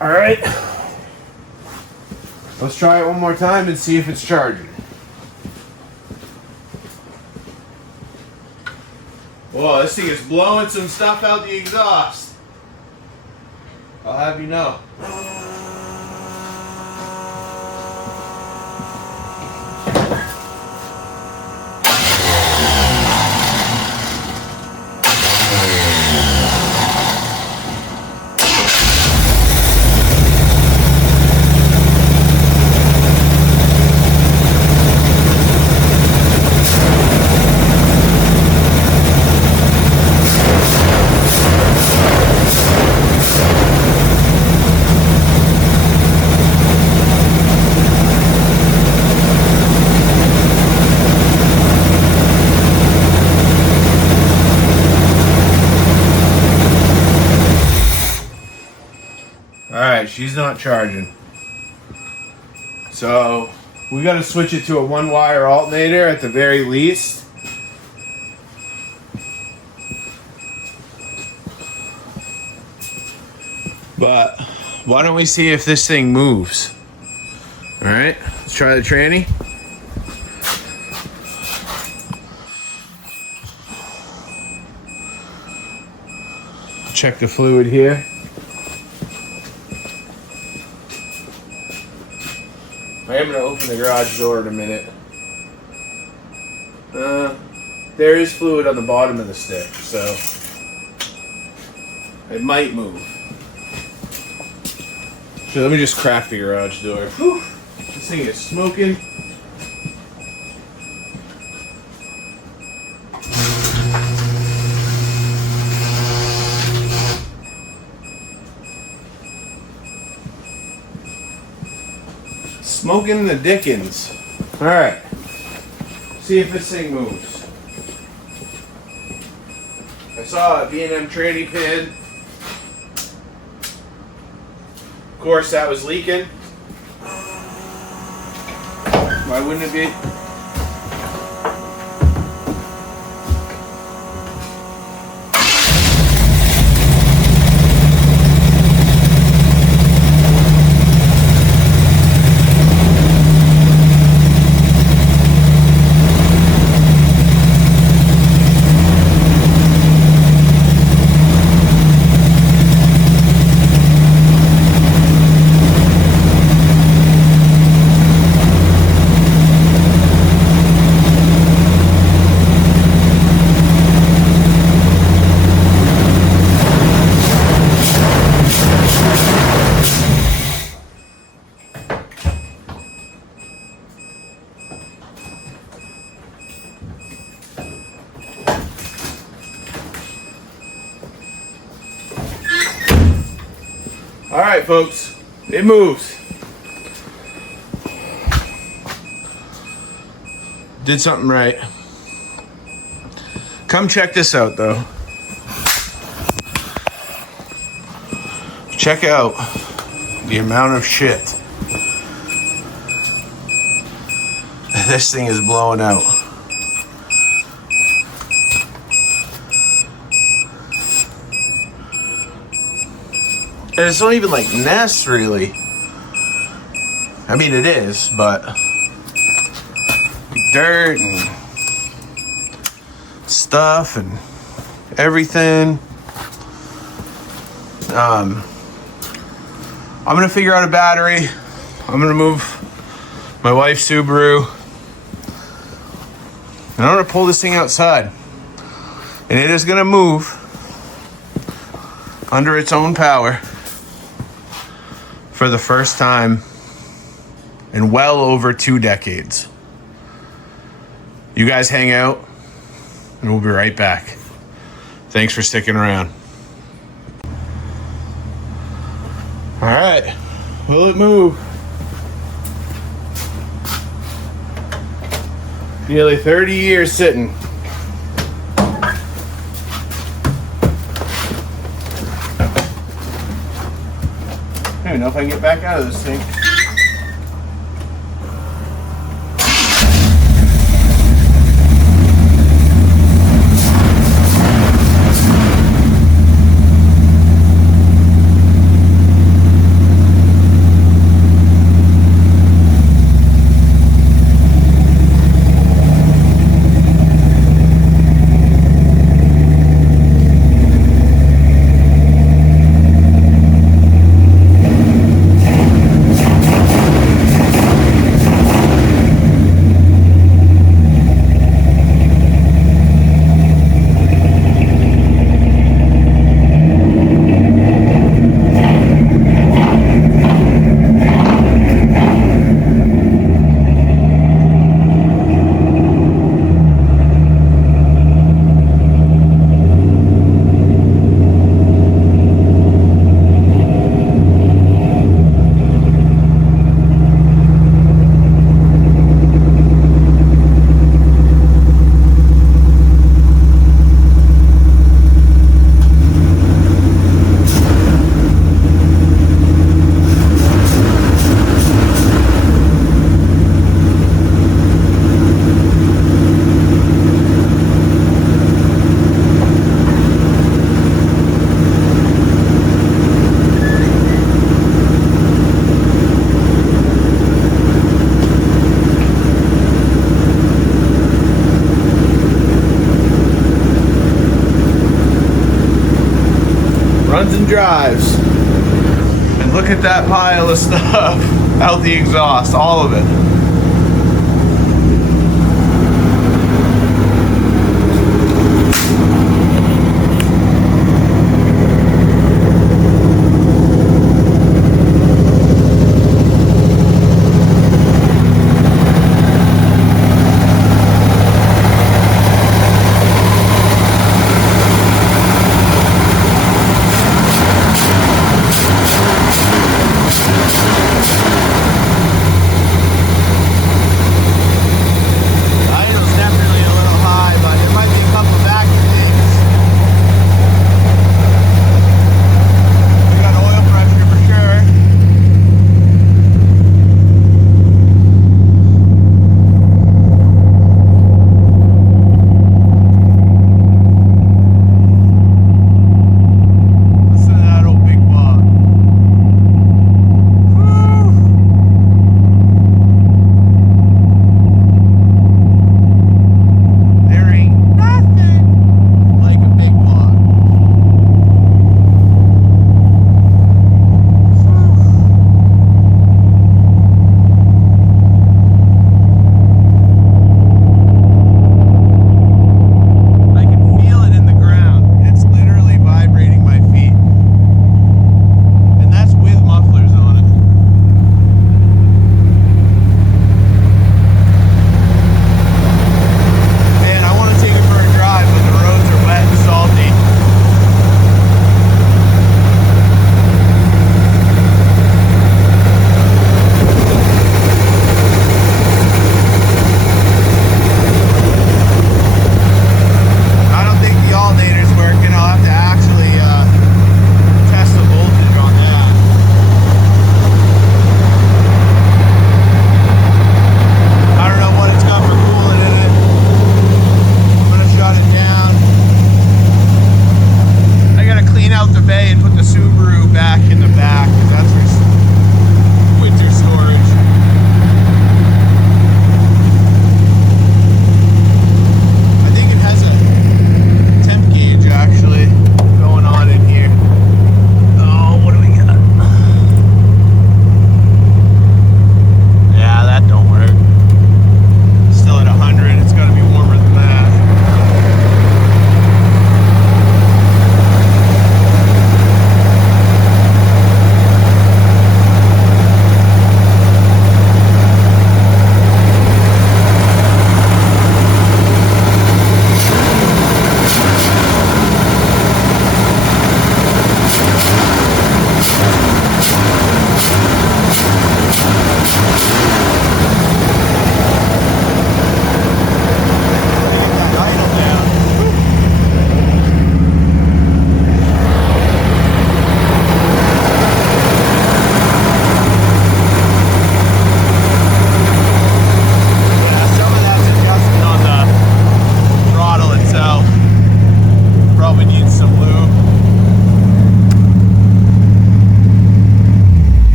All right, let's try it one more time and see if it's charging. Whoa, this thing is blowing some stuff out the exhaust. I'll have you know. Alright, she's not charging. So we gotta switch it to a 1-wire alternator at the very least. But why don't we see if this thing moves? Alright, let's try the tranny. Check the fluid here. I am going to open the garage door in a minute. There is fluid on the bottom of the stick, so it might move. So let me just crack the garage door. Whew. This thing is smoking. Smoking the dickens. Alright. See if this thing moves. I saw a B&M tranny pin. Of course, that was leaking. Why wouldn't it be? Alright, folks, it moves. Did something right. Come check this out, though. Check out the amount of shit this thing is blowing out. And it's not even like nests, really. I mean, it is, but dirt and stuff and everything. I'm gonna figure out a battery. I'm gonna move my wife's Subaru, and I'm gonna pull this thing outside, and it is gonna move under its own power for the first time in well over 2 decades. You guys hang out, and we'll be right back. Thanks for sticking around. All right, will it move? Nearly 30 years sitting. I don't know if I can get back out of this thing. drives. And look at that pile of stuff out the exhaust, all of it.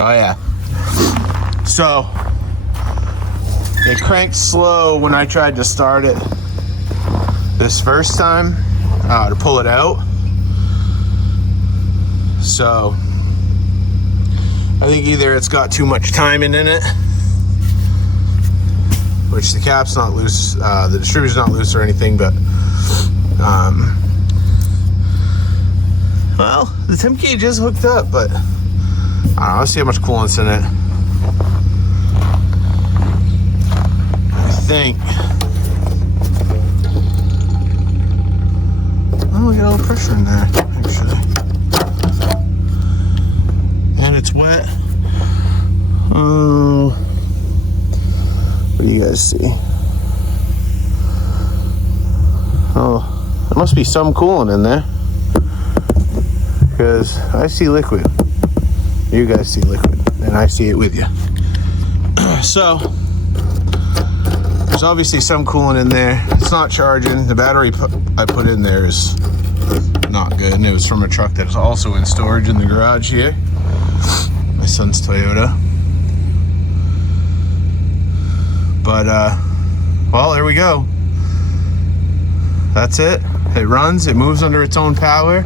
Oh yeah. So it cranked slow when I tried to start it this first time to pull it out. So I think either it's got too much timing in it, which the cap's not loose, the distributor's not loose or anything, but well, the temp gauge is hooked up, but I don't know, let's see how much coolant's in it. I think, oh, we got a little pressure in there, actually. And it's wet. Oh, what do you guys see? Oh, there must be some coolant in there, because I see liquid. You guys see liquid, and I see it with you. So there's obviously some coolant in there. It's not charging. The battery I put in there is not good, and it was from a truck that is also in storage in the garage here. My son's Toyota. But well, there we go. That's it. It runs, it moves under its own power.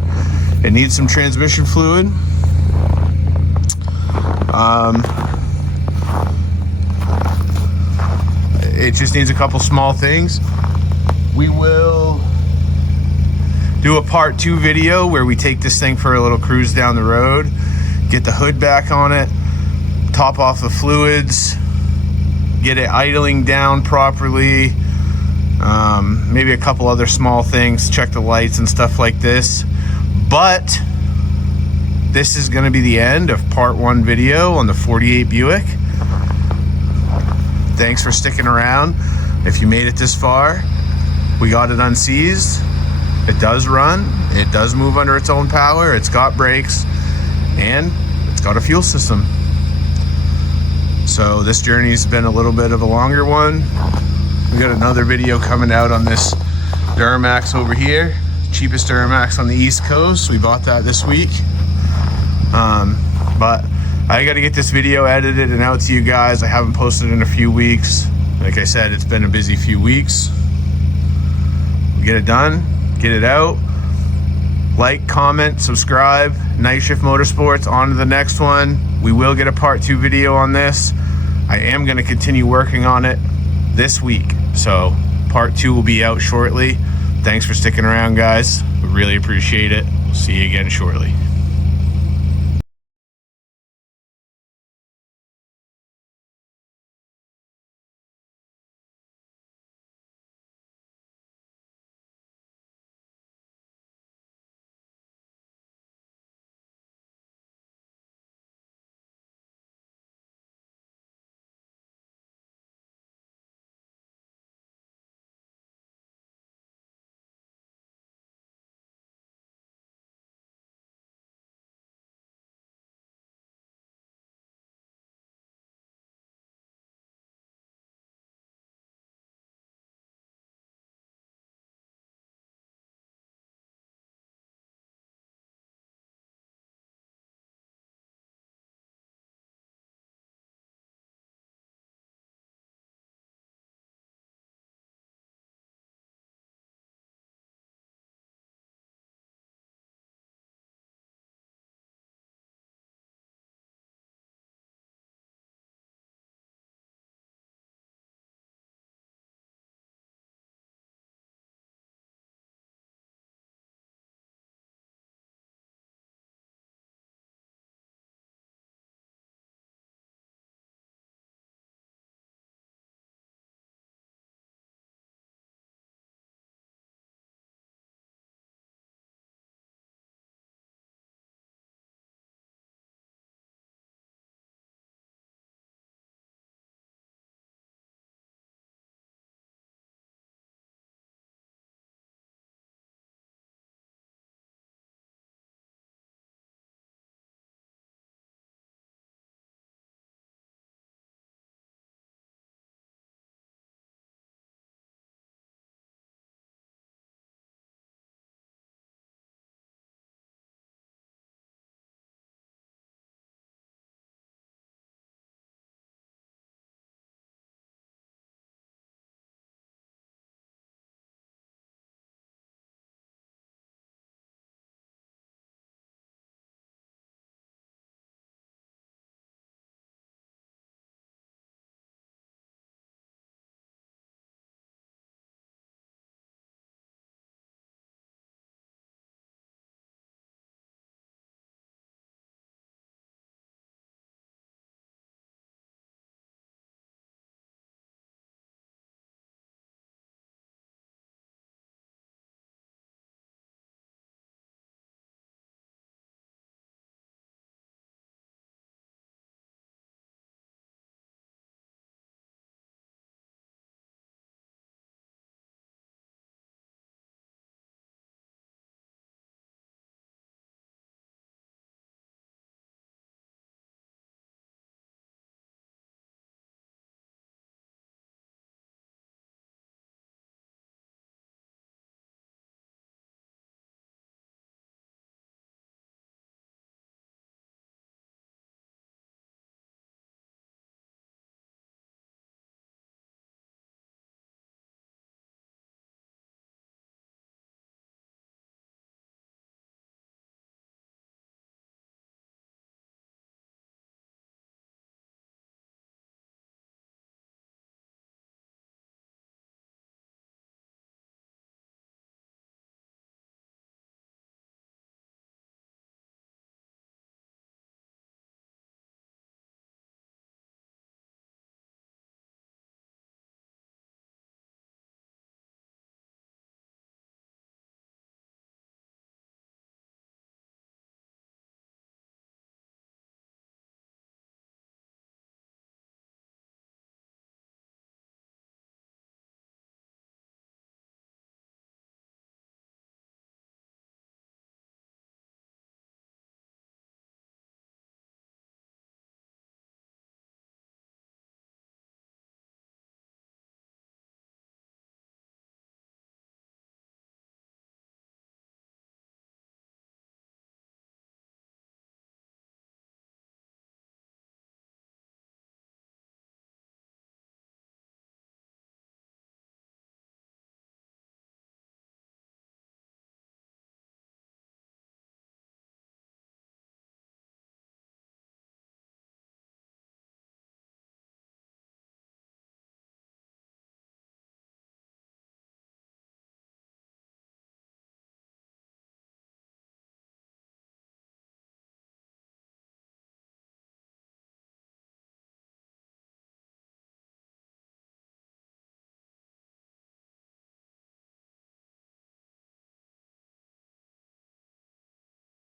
It needs some transmission fluid. It just needs a couple small things. We will do a part 2 video where we take this thing for a little cruise down the road, get the hood back on it, top off the fluids, get it idling down properly, maybe a couple other small things, check the lights and stuff like this. But this is going to be the end of part 1 video on the 48 Buick. Thanks for sticking around. If you made it this far, we got it unseized. It does run, it does move under its own power, it's got brakes, and it's got a fuel system. So this journey's been a little bit of a longer one. We got another video coming out on this Duramax over here, cheapest Duramax on the East Coast. We bought that this week. But I got to get this video edited and out to you guys. I haven't posted in a few weeks. Like I said, it's been a busy few weeks. Get it done, get it out. Like, comment, subscribe. Night Shift Motorsports, on to the next one. We will get a part 2 video on this. I am going to continue working on it this week, so part 2 will be out shortly. Thanks for sticking around, guys. We really appreciate it. We'll see you again shortly.